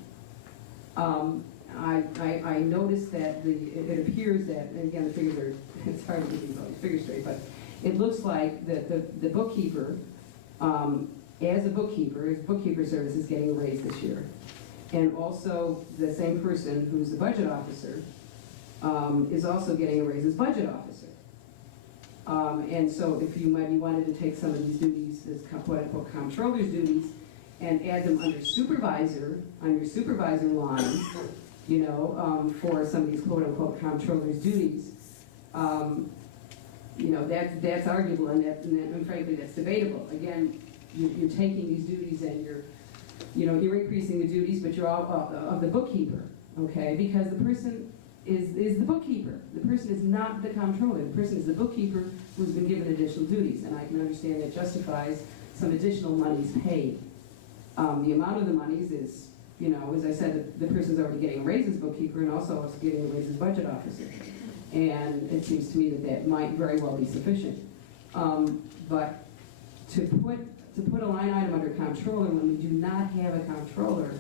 I noticed that it appears that, and again, the figures are, it's hard to get these all these figures straight, but it looks like the bookkeeper, as a bookkeeper, his bookkeeper service is getting a raise this year. And also, the same person who's the budget officer is also getting a raise as budget officer. And so if you might be wanted to take some of these duties as quote-unquote comptroller's duties and add them under supervisor, on your supervisor line, you know, for some of these quote-unquote comptroller's duties, you know, that's arguable and frankly, that's debatable. Again, you're taking these duties and you're increasing the duties, but you're all of the bookkeeper, okay? Because the person is the bookkeeper. The person is not the comptroller. The person is the bookkeeper who's been given additional duties, and I can understand that justifies some additional monies paid. The amount of the monies is, you know, as I said, the person's already getting a raise as bookkeeper and also is getting a raise as budget officer. And it seems to me that might very well be sufficient. But to put a line item under comptroller when we do not have a comptroller,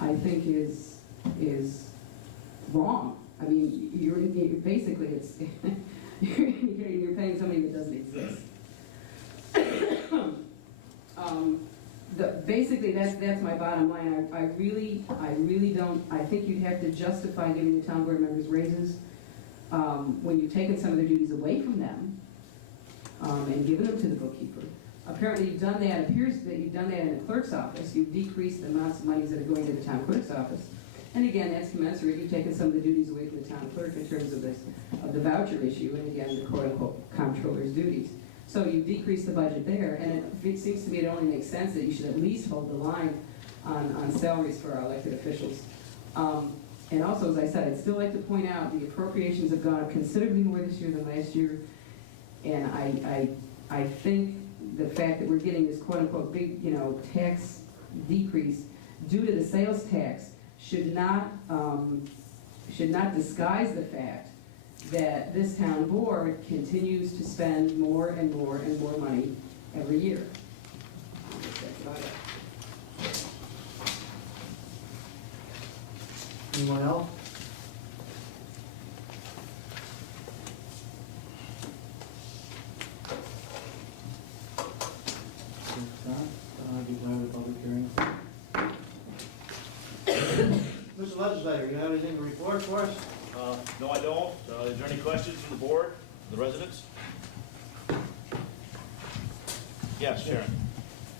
I think is wrong. I mean, you're basically it's you're paying somebody that doesn't exist. Basically, that's my bottom line. I really don't. I think you'd have to justify giving the town board members raises when you've taken some of their duties away from them and given them to the bookkeeper. Apparently, you've done that. It appears that you've done that in the clerk's office. You've decreased the amounts of monies that are going to the town clerk's office. And again, that's commensurate. You've taken some of the duties away from the town clerk in terms of the voucher issue, and again, the quote-unquote comptroller's duties. So you've decreased the budget there, and it seems to me it only makes sense that you should at least hold the line on salaries for our elected officials. And also, as I said, I'd still like to point out the appropriations have gone up considerably more this year than last year, and I think the fact that we're getting this quote-unquote big, you know, tax decrease due to the sales tax should not disguise the fact that this town board continues to spend more and more and more money every year. That's about it. Anyone else? If not, declare the public hearing. Mr. Legislator, you have anything to report for us? No, I don't. Is there any questions from the board, the residents? Yes, Sharon.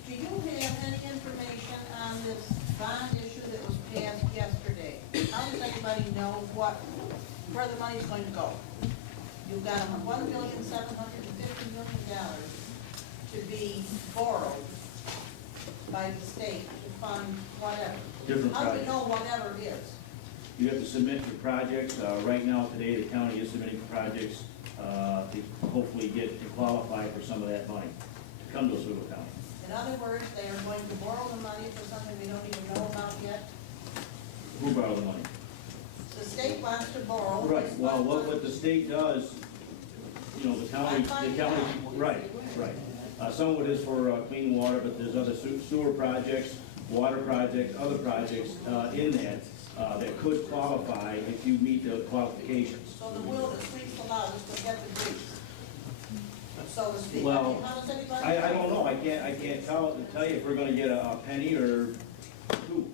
Do you have any information on this bond issue that was passed yesterday? How does everybody know where the money's going to go? You've got $1,750,000,000 to be borrowed by the state to fund whatever. Different How do we projects. know whatever it is? You have to submit your projects. Right now, today, the county is submitting projects to hopefully get to qualify for some of that money to come to Oswego County. In other words, they are going to borrow the money for something we don't even know about yet. Who borrowed the money? The state wants to borrow. Right, well, what the state does, you know, the county, right. Some of it is for clean water, but there's other sewer projects, water projects, other projects in that could qualify if you meet the qualifications. So the wheel that sweeps the loudest will get the grease, so to speak. Well, I mean, how does anybody? I don't know, I can't tell you if we're gonna get a penny or two,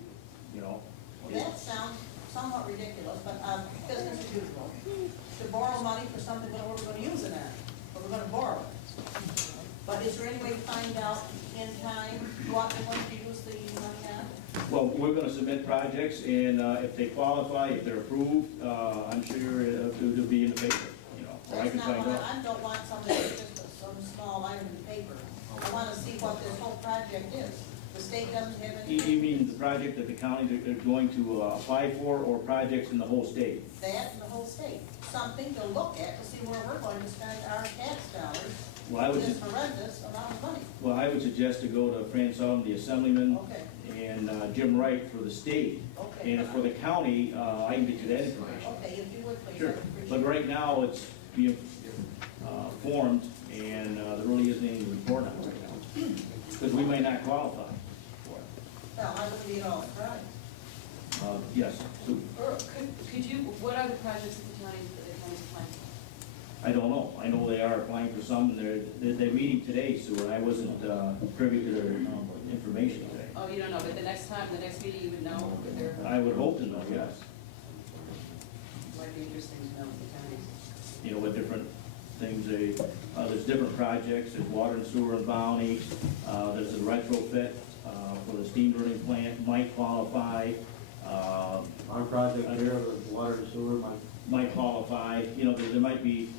you know. Well, that sounds somewhat ridiculous, but business as usual. To borrow money for something that we're gonna use it at, but we're gonna borrow it. But is there any way to find out in time what we're going to use the money on? Well, we're gonna submit projects, and if they qualify, if they're approved, I'm sure it'll be in the paper, you know, or I That's can not find what, out. I don't want something that's just some small item in the paper. I wanna see what this whole project is. The state doesn't have any. You mean the project that the county are going to apply for, or projects in the whole state? That and the whole state. Something to look at to see where we're going to spend our tax dollars. Well, I would This horrendous amount of money. Well, I would suggest to go to Fran Sullivan, the assemblyman, Okay. and Jim Wright for the state. Okay. And for the county, I can get you that information. Okay, if you would please. Sure. I'd appreciate But it. right now, it's being formed, and there really isn't any report on it right now. Because we may not qualify for it. Well, I would be at all right. Yes, Sue. Or could you, what other projects at the county that the county's applying for? I don't know. I know they are applying for some, and they're meeting today, Sue, and I wasn't privy to their information today. Oh, you don't know, but the next time, the next meeting, you would know if they're, I would hope to know, yes. might be interesting to know if the county's. You know, what different things there's different projects, there's water and sewer and bounties, there's a retrofit for the steam burning plant, might qualify. Our project here, the water and sewer, Might qualify, you know, there might be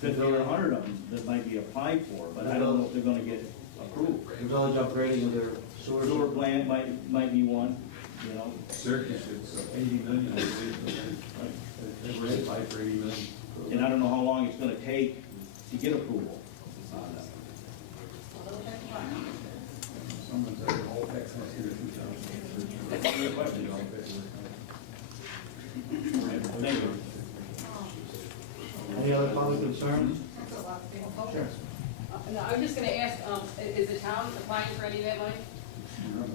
50 or 100 of them that might be applied for, but I don't know if they're gonna get approved. the village upgrading of their Sewer sewer. plant might be one, you know. Circus, it's 80 million, I believe. They were applied for 80 million. And I don't know how long it's gonna take to get approval on that. Someone's at all tax must get a 2,000. That's a good question, John. Thank you. Any other public concerns? Sure. No, I was just gonna ask, is the town applying for any of that money?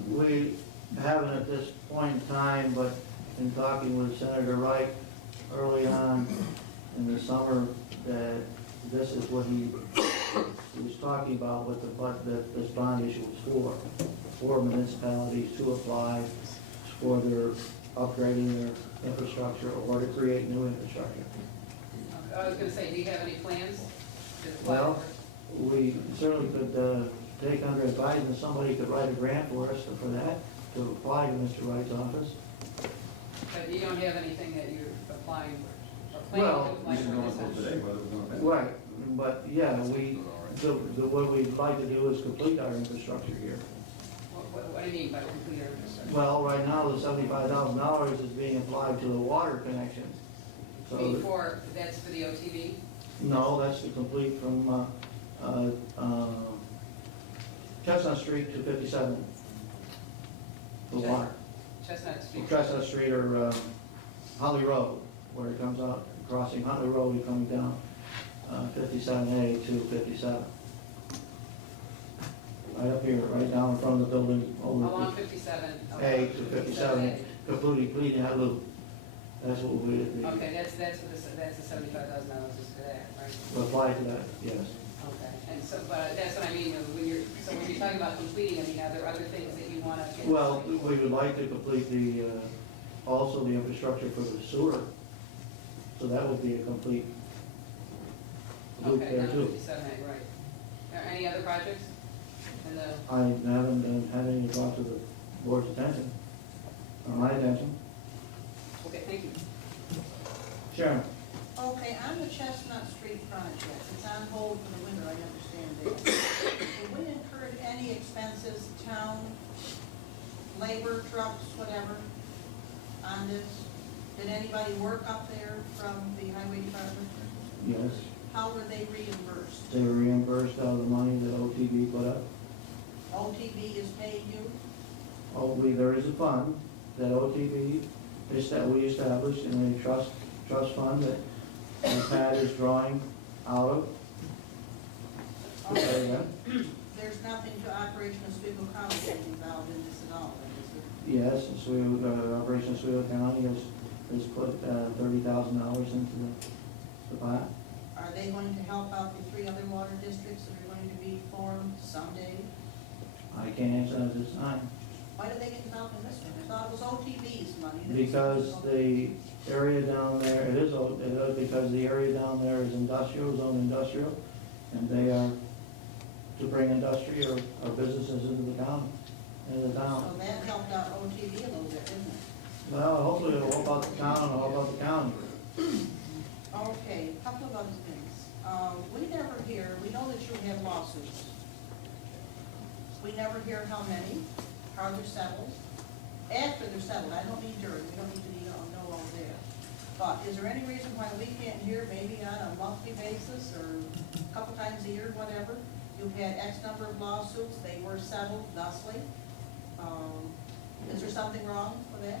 We haven't at this point in time, but in talking with Senator Wright early on in the summer, that this is what he was talking about, what that this bond issue was for municipalities to apply for their upgrading their infrastructure or to create new infrastructure. I was gonna say, do you have any plans to apply Well, for? we certainly could take under advisement, somebody could write a grant for us for that, to apply to Mr. Wright's office. But you don't have anything that you're applying for, or planning Well, to apply We for didn't know this until time? today whether it was going to pass. Right, but yeah, what we'd like to do is complete our infrastructure here. What do you mean by complete our infrastructure? Well, right now, the $75,000 is being applied to the water connections. So, Before, that's for the OTV? no, that's to complete from, Chestnut Street to 57. The Chestnut. water. Chestnut Street? Chestnut Street or Huntley Road, where it comes out, crossing Huntley Road, you're coming down 57A to 57. Right up here, right down in front of the building, over Along 57? A to 57, completing that loop. That's what we Okay, that's what that's the $75,000 is for that, right? apply to that, yes. Okay, and so, but that's what I mean, when you're talking about completing, I mean, are there other things that you want to get? Well, we would like to complete also the infrastructure for the sewer. So that would be a complete loop Okay, there now too. 57, right. Are there any other projects in the, I haven't had any brought to the board's attention, or my attention. okay, thank you. Sharon? Okay, on the Chestnut Street project, it's on hold for the winter, I understand that. Have we incurred any expenses, town, labor, trucks, whatever, on this? Did anybody work up there from the highway department? Yes. How were they reimbursed? They were reimbursed out of the money that OTB put up. OTB is paying you? There is a fund that OTB we established in a trust fund that Pat is drawing out of. Okay. There's nothing to Operation Oswego County involved in this at all, is there? Yes, Operation Oswego County has put $30,000 into the pot. Are they going to help out the 3 other water districts that are going to be formed someday? I can't answer that at this time, Why did they get involved in this one? I thought it was OTB's money. because the area down there, it is because the area down there is zone industrial, and they are to bring industry or businesses into the town. So that helped out OTB a little bit, didn't it? Well, hopefully it'll help out the town and help out the county. Okay, a couple of other things. We never hear, we know that you have lawsuits. We never hear how many, how they're settled. After they're settled, I don't mean during, we don't need to know all that. But is there any reason why we can't hear maybe on a monthly basis or a couple times a year, whatever? You've had X number of lawsuits, they were settled thusly. Is there something wrong with that?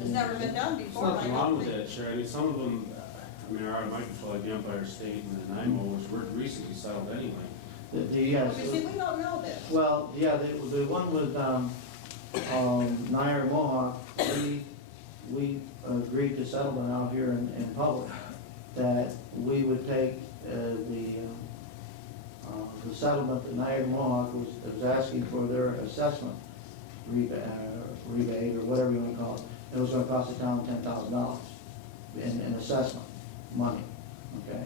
It's never been done There's before. nothing I wrong don't with think. that, Sherry. I mean, some of them, I mean, are out of my control, like the Empire State and the NIMO, which were recently settled anyway. Yes. You see, we don't know this. Well, yeah, the one with, Nair Mohawk, we agreed to settlement out here in public, that we would take, the settlement that Nair Mohawk was asking for their assessment rebate, or whatever you want to call it. It was gonna cost the town $10,000 in assessment money, okay?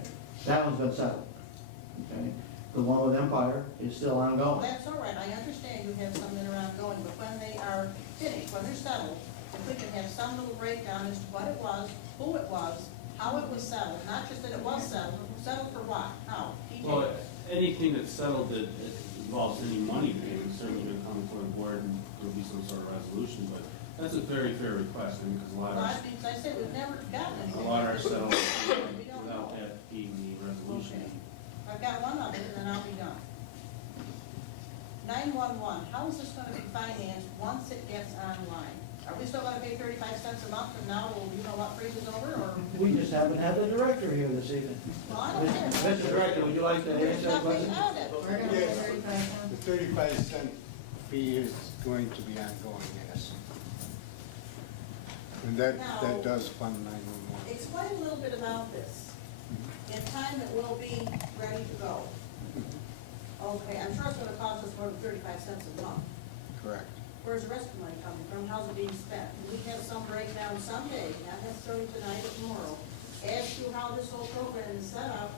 That one's been settled, okay? The one with Empire is still Well, ongoing. that's all right, I understand you have some that are ongoing, but when they are finished, when they're settled, if we can have some little breakdown as to what it was, who it was, how it was settled, not just that it was settled for what, how? Well, Details. anything that's settled that involves any money payment, certainly gonna come before the board and there'll be some sort of resolution, but that's a very fair request, I mean, because Well, I mean, as I said, we've never gotten a anything. lot are settled We don't without know. that being the Okay. resolution. I've got one of it, and then I'll be done. 911, how is this gonna be financed once it gets online? Are we still gonna pay 35 cents a month, and now, well, you know what freezes over, or? We just haven't had the director here this evening. Well, I don't care. Mr. Director, would you like to There's answer that nothing question? out of it. We're gonna pay 35 cents. The 35-cent fee is going to be ongoing, yes. And that does fund 911. Explain a little bit about this. In time it will be ready to go. Okay, I'm sure it's gonna cost us more than 35 cents a month. Correct. Where's the rest of the money coming from? How's it being spent? We have some breakdown someday, not necessarily tonight or tomorrow, as to how this whole program is set up,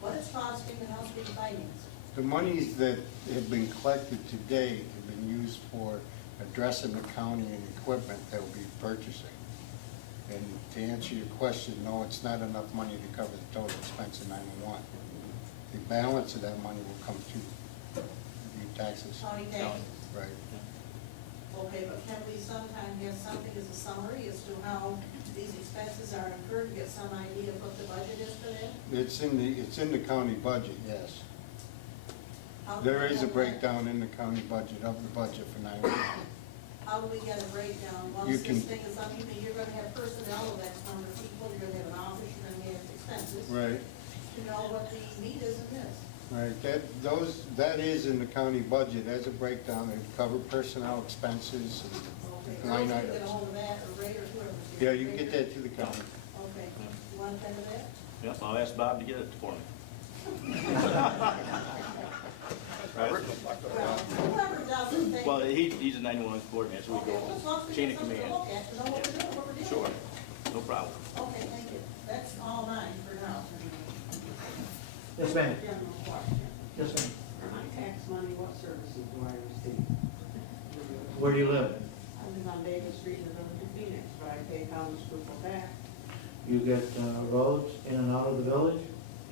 what it's costing, and how it's being financed. The monies that have been collected to date have been used for addressing the county and equipment that we'll be purchasing. And to answer your question, no, it's not enough money to cover the total expense of 911. The balance of that money will come to the taxes. County taxes. Right. Okay, but can we sometime get something as a summary as to how these expenses are incurred, to get some idea of what the budget is for that? It's in the county budget, yes. How do There we is a get that? breakdown in the county budget of the budget for 911. How do we get a breakdown? You Once can- this thing is up, you mean you're gonna have personnel of X number of people, you're gonna have an office, you're gonna have expenses. Right. To know what the need is in this. Right, that is in the county budget as a breakdown, it cover personnel expenses Okay, and line Earl, you get a items. hold of that, or Ray, or whoever. Yeah, you can get that to the county. Okay, you want to of that? Yes, I'll ask Bob to get it for me. Robert? Well, whoever does it, they. Well, he's a 911 coordinator, so we Okay, go as long as we chain get of something to command. look at, to know what we're doing, what we're doing. Sure, no problem. Okay, thank you. That's all mine for now. Yes, ma'am. General question. Yes, ma'am. My tax money, what services do I receive? Where do you live? I live on Davis Street in Village of Phoenix, but I pay county Schroeppel tax. You get roads in and out of the village,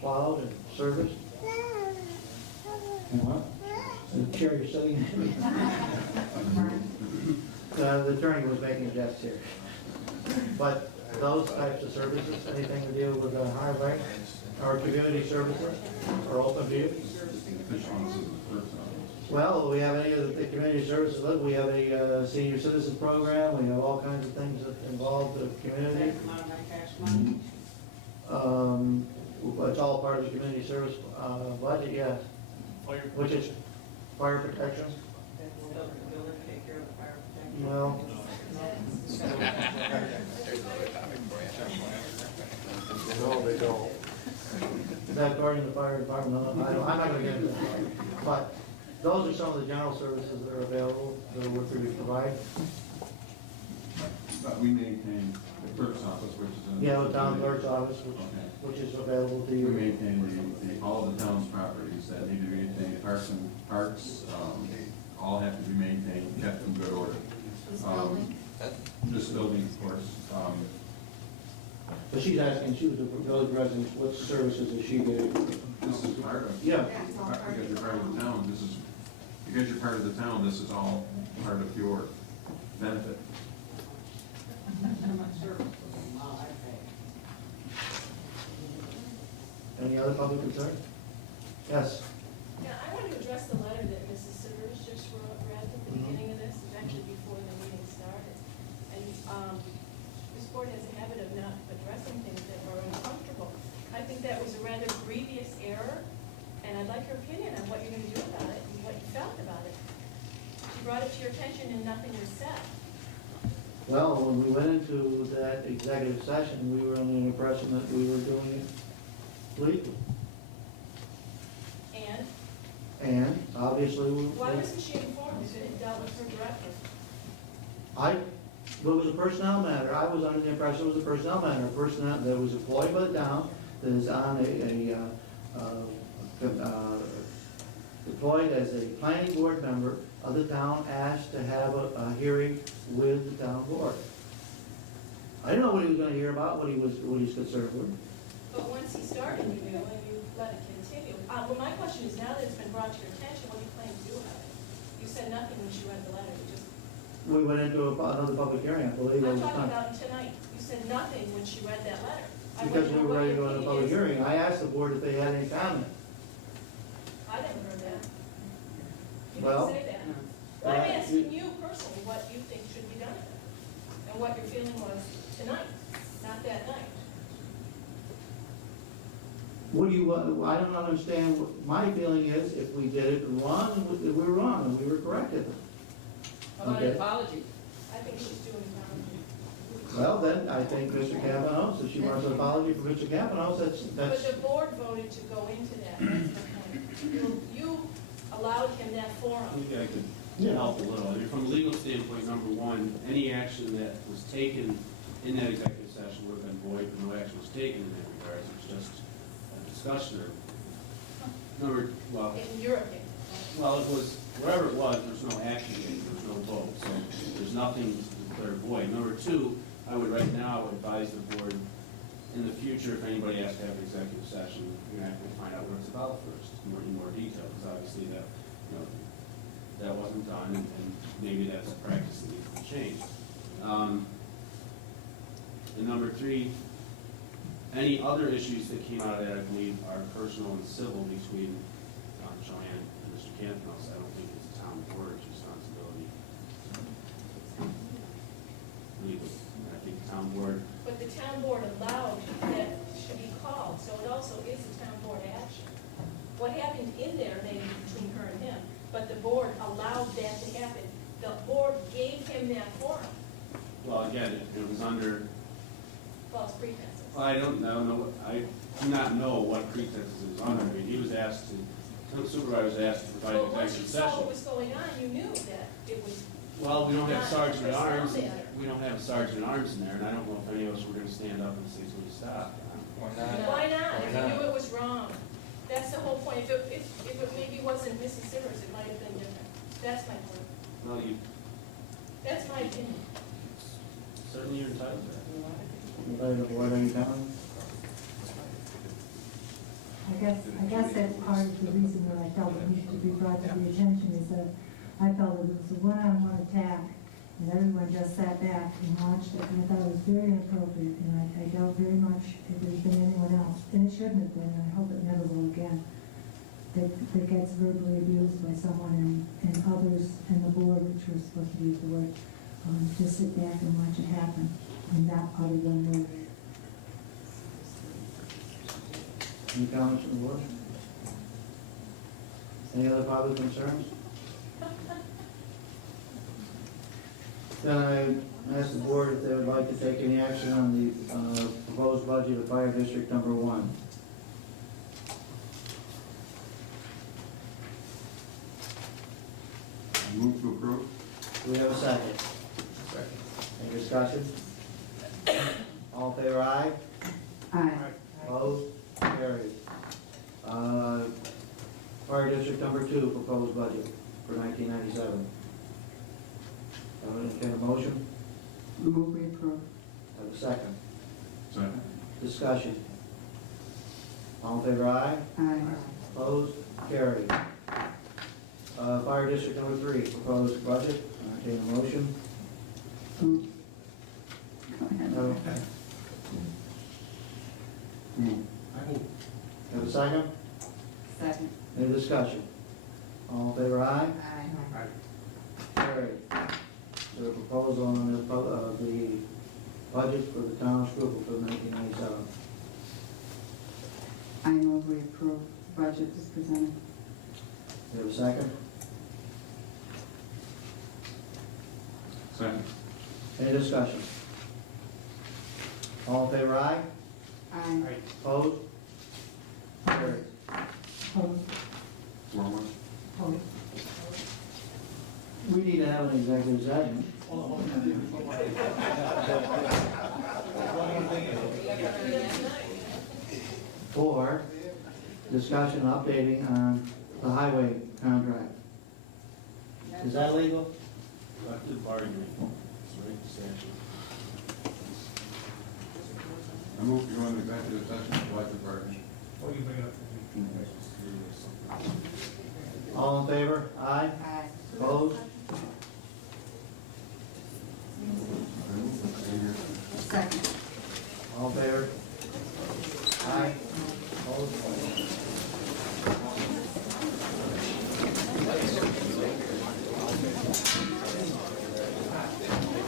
plowed and serviced? What? The chair you're sitting in? The attorney was making a jest here. But those types of services, anything to do with the highway or community services are open to you? Well, we have any of the community services, we have a senior citizen program, we have all kinds of things that involve the community. That's not my tax money. It's all part of the community service budget, yes. Which is fire protection, That will the village take care of the fire protection. well. No, they don't. Is that according to the fire department? No, I'm not gonna get into that. But those are some of the general services that are available, that we're free to provide. But we maintain the clerk's office, which is in. Yeah, the town clerk's office, Okay. which is available to We you. maintain all the town's properties that need to be maintained, parks, all have to be maintained, kept in good order. This building, of course, But she's asking, she was a village resident, what services is she getting? this is part of. Yeah. Because you're part of the town, because you're part of the town, this is all part of your benefit. How much service I pay? Any other public concern? Yes. Yeah, I want to address the letter that Mrs. Sivers just read at the beginning of this, it's actually before the meeting started. And this board has a habit of not addressing things that are uncomfortable. I think that was a rather grievous error, and I'd like your opinion on what you're action and nothing was said. Well, when we went into that executive session, we were under the impression that we were doing it legally. And obviously, Why wasn't she informed if it dealt with her directly? well, it was a personnel matter. I was under the impression it was a personnel matter. A person that was employed by the town, that is on employed as a planning board member of the town, asked to have a hearing with the town board. I didn't know what he was gonna hear about, what he's concerned with. But once he started, you knew, and you let it continue. Well, my question is, now that it's been brought to your attention, what do you plan to do about it? You said nothing when she read the letter, you just, We went into another public hearing, I believe. I'm talking about tonight. You said nothing when she read that letter. I Because wanna we know were what ready to your go into a opinion public is. hearing. I asked the board if they had any comment. I never heard that. You Well, didn't say that. uh, I'm asking you personally what you think should be done, and what your feeling was tonight, not that night. What do you, I don't understand, my feeling is if we did it wrong, we were wrong, and we were corrected. How about Okay. an apology? I think she's doing fine. Well, then, I think Mr. Kavanaugh, if she wants an apology for Mr. Kavanaugh, But that's, the board voted to go into that, that's the point. You allowed him that forum. Maybe I could help a little. I mean, from a legal standpoint, number one, any action that was taken in that executive session would have been void, but no action was taken in that regard. It was just a discussion or, In your opinion. well, it was, whatever it was, there was no action taken, there was no vote, so there's nothing to declare void. Number two, I would right now advise the board, in the future, if anybody has to have an executive session, you're gonna have to find out what it's about first, in more detail, because obviously that, that wasn't done, and maybe that's a practice that needs to be changed. And number three, any other issues that came out of that, I believe, are personal and civil between Joanne and Mr. Campanos. I don't think it's the town board's responsibility. Legal. I think the town board, But the town board allowed that should be called, so it also is a town board action. What happened in there may be between her and him, but the board allowed that to happen. The board gave him that forum, well, again, it was under, false pretenses. I don't know, I do not know what pretenses it was under. I mean, he was asked to, the supervisor was asked to provide But an once you executive saw session. what was going on, you knew that it was, Well, we don't have Not sergeant at arms, personnel matter. we don't have sergeant at arms in there, and I don't know if any of us were gonna stand up and say, so we stop. Why not? why not? If you knew it was wrong. That's the whole point. If it maybe wasn't Mrs. Simmers, it might have been different. That's my point. Well, you, That's my opinion. certainly you're entitled to that. anybody on the board, any comment? I guess that's part of the reason that I felt it needed to be brought to the attention is that I felt it was a one-on-one attack, and everyone just sat back and watched it, and I thought it was very inappropriate, and I doubt very much if there's been anyone else, and it shouldn't have been, and I hope it never will again, that gets verbally abused by someone and others and the board, which was supposed to use the word, just sit back and watch it happen, and not utter one word. Any comments from the board? Any other public concerns? Then I ask the board if they would like to take any action on the proposed budget of Fire District Number 1. Move to approve? Do we have a second? Second. Any discussion? All in favor, aye? Aye. Opposed? Carried. Fire District Number 2, proposed budget for 1997. Entertain a motion? Move we approve. Have a second. Second. Discussion. All in favor, aye? Aye. Opposed? Carried. Fire District Number 3, proposed budget. Entertain a motion. Go ahead. Okay. Move. Have a second? Second. Any discussion? All in favor, aye? Aye. Carried. The proposal on the budget for the town of Schroeppel for 1997. I move we approve budget as presented. Do you have a second? Second. Any discussion? All in favor, aye? Aye. Opposed? Carried. Opposed? 4-1. Opposed? We need to have an executive session. For discussion updating on the highway contract. Is that legal? Collective bargaining, it's right, statute. I move to go into executive session for collective bargaining. All in favor? Aye? Aye. Opposed? Second. All in favor? Aye? Opposed?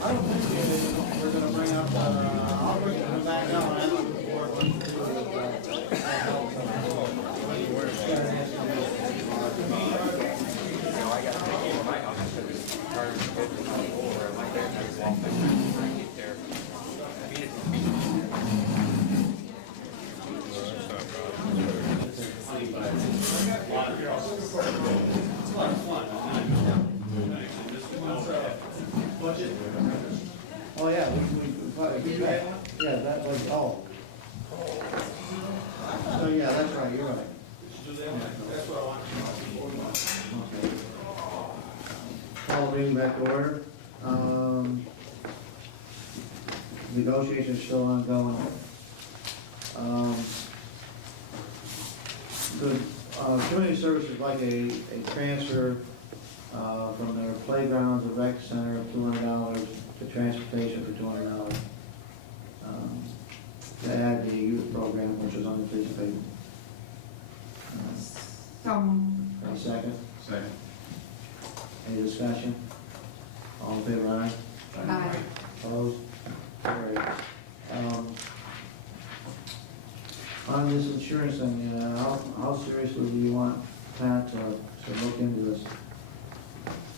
I don't think we're gonna bring up, I'll bring it back up, and I don't Oh, yeah, yeah, that was, oh. So, yeah, that's right, you're right. Okay. Call the meeting back to order. Negotiations still ongoing. The community services would like a transfer from their playgrounds and rec center of $200 to transportation for $200. To add the youth program, which is on the piece of paper. Any second? Second. Any discussion? All in favor, aye? Aye. Opposed? Carried. On this insurance thing, how seriously do you want Pat to look into this?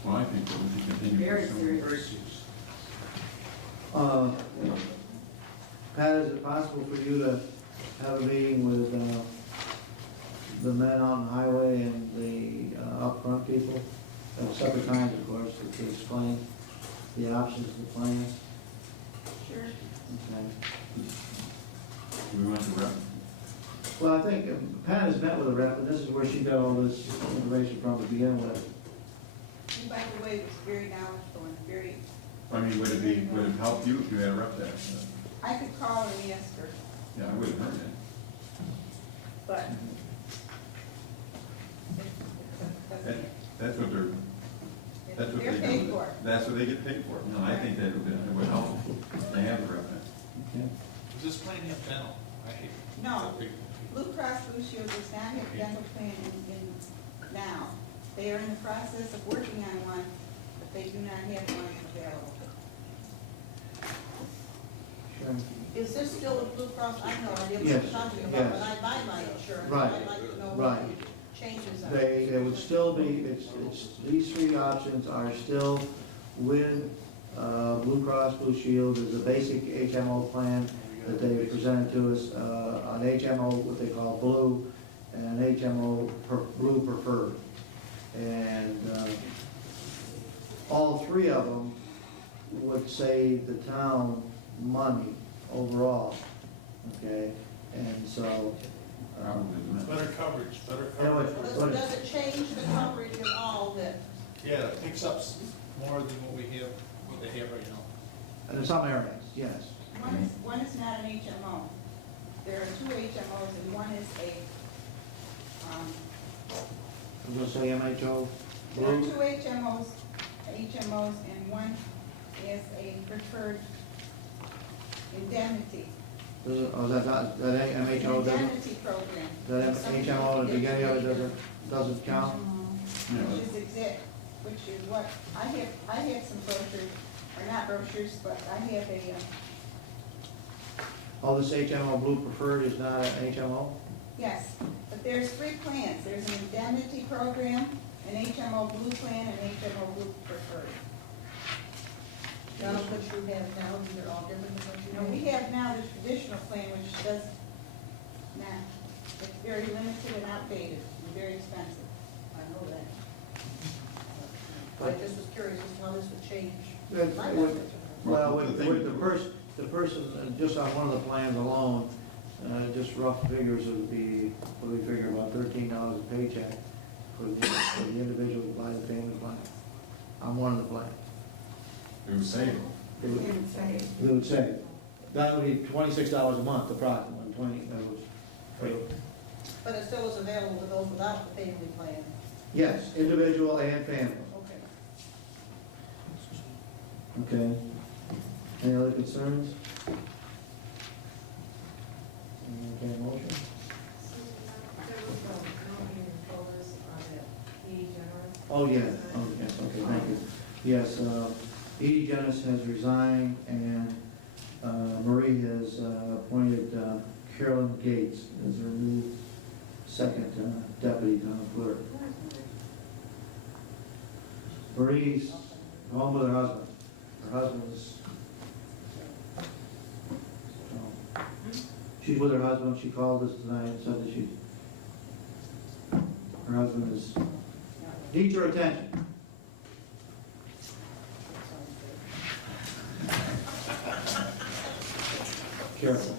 Well, I think that we should continue. Very pursuing- serious. Pat, is it possible for you to have a meeting with the men on the highway and the upfront people? At separate times, of course, to explain the options of the plan? Sure. Okay. We want to rep. Well, I think Pat has met with a rep, and this is where she got all this information from to begin with. He, by the way, was very knowledgeable and very, I mean, would it help you if you had a rep there? I could call her and ask her, Yeah, I wouldn't hurt that. but. That's what that's what They're they paid do. for. That's what they get paid for. No, I think that would help. They have a rep there. Okay. Does this plan have dental? I hate. No, Blue Cross Blue Shield does not have a dental plan in now. They are in the process of working on one, but they do not have one available. Sure. Is this still a Blue Cross? I know, I didn't know Yes, what you're talking yes. about, but I buy my insurance. Right, I'd like to know right. what the changes are. They would still be, these three options are still with Blue Cross Blue Shield. There's a basic HMO plan that they presented to us, an HMO, what they call blue, and an HMO blue preferred. And all three of them would save the town money overall, okay? And so, Better coverage, better Yeah, coverage. Does it change the coverage at all that, Yeah, it picks up more than what we have, what they have right now. and in some areas, yes. One is not an HMO. There are two HMOs and one is a, I'm gonna say MHO there are blue. two HMOs and one is a preferred indemnity. Oh, that MHO doesn't, Indemnity program. that HMO at the beginning of it doesn't count? Which is exact, which is what, I have some brochures, or not brochures, but I have a, Oh, this HMO blue preferred is not an HMO? yes, but there's three plans. There's an indemnity program, an HMO blue plan, and HMO blue preferred. None of what you have now, these are all different than what you You know, have. we have now the traditional plan, which does not, it's very limited and outdated, and very expensive. I know that. I just was curious as to how this would change. Good. My knowledge. Well, with the person, just on one of the plans alone, just rough figures would be, what do we figure, about $13 a paycheck for the individual to buy the family plan, on one of the plans. It was saying. It would say, that would be $26 a month approximately, that was. But it still is available to those without the family plan. Yes, individual and family. Okay. Okay. Any other concerns? Okay, motion? Oh, yeah, oh, yes, okay, thank you. Yes, Edie Dennis has resigned, and Marie has appointed Carolyn Gates as her new second deputy town clerk. Marie's home with her husband. Her husband's, she's with her husband. She called us tonight and said that her husband is, needs your attention. Careful.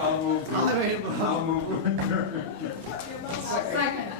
I'll move. I'll move. Second.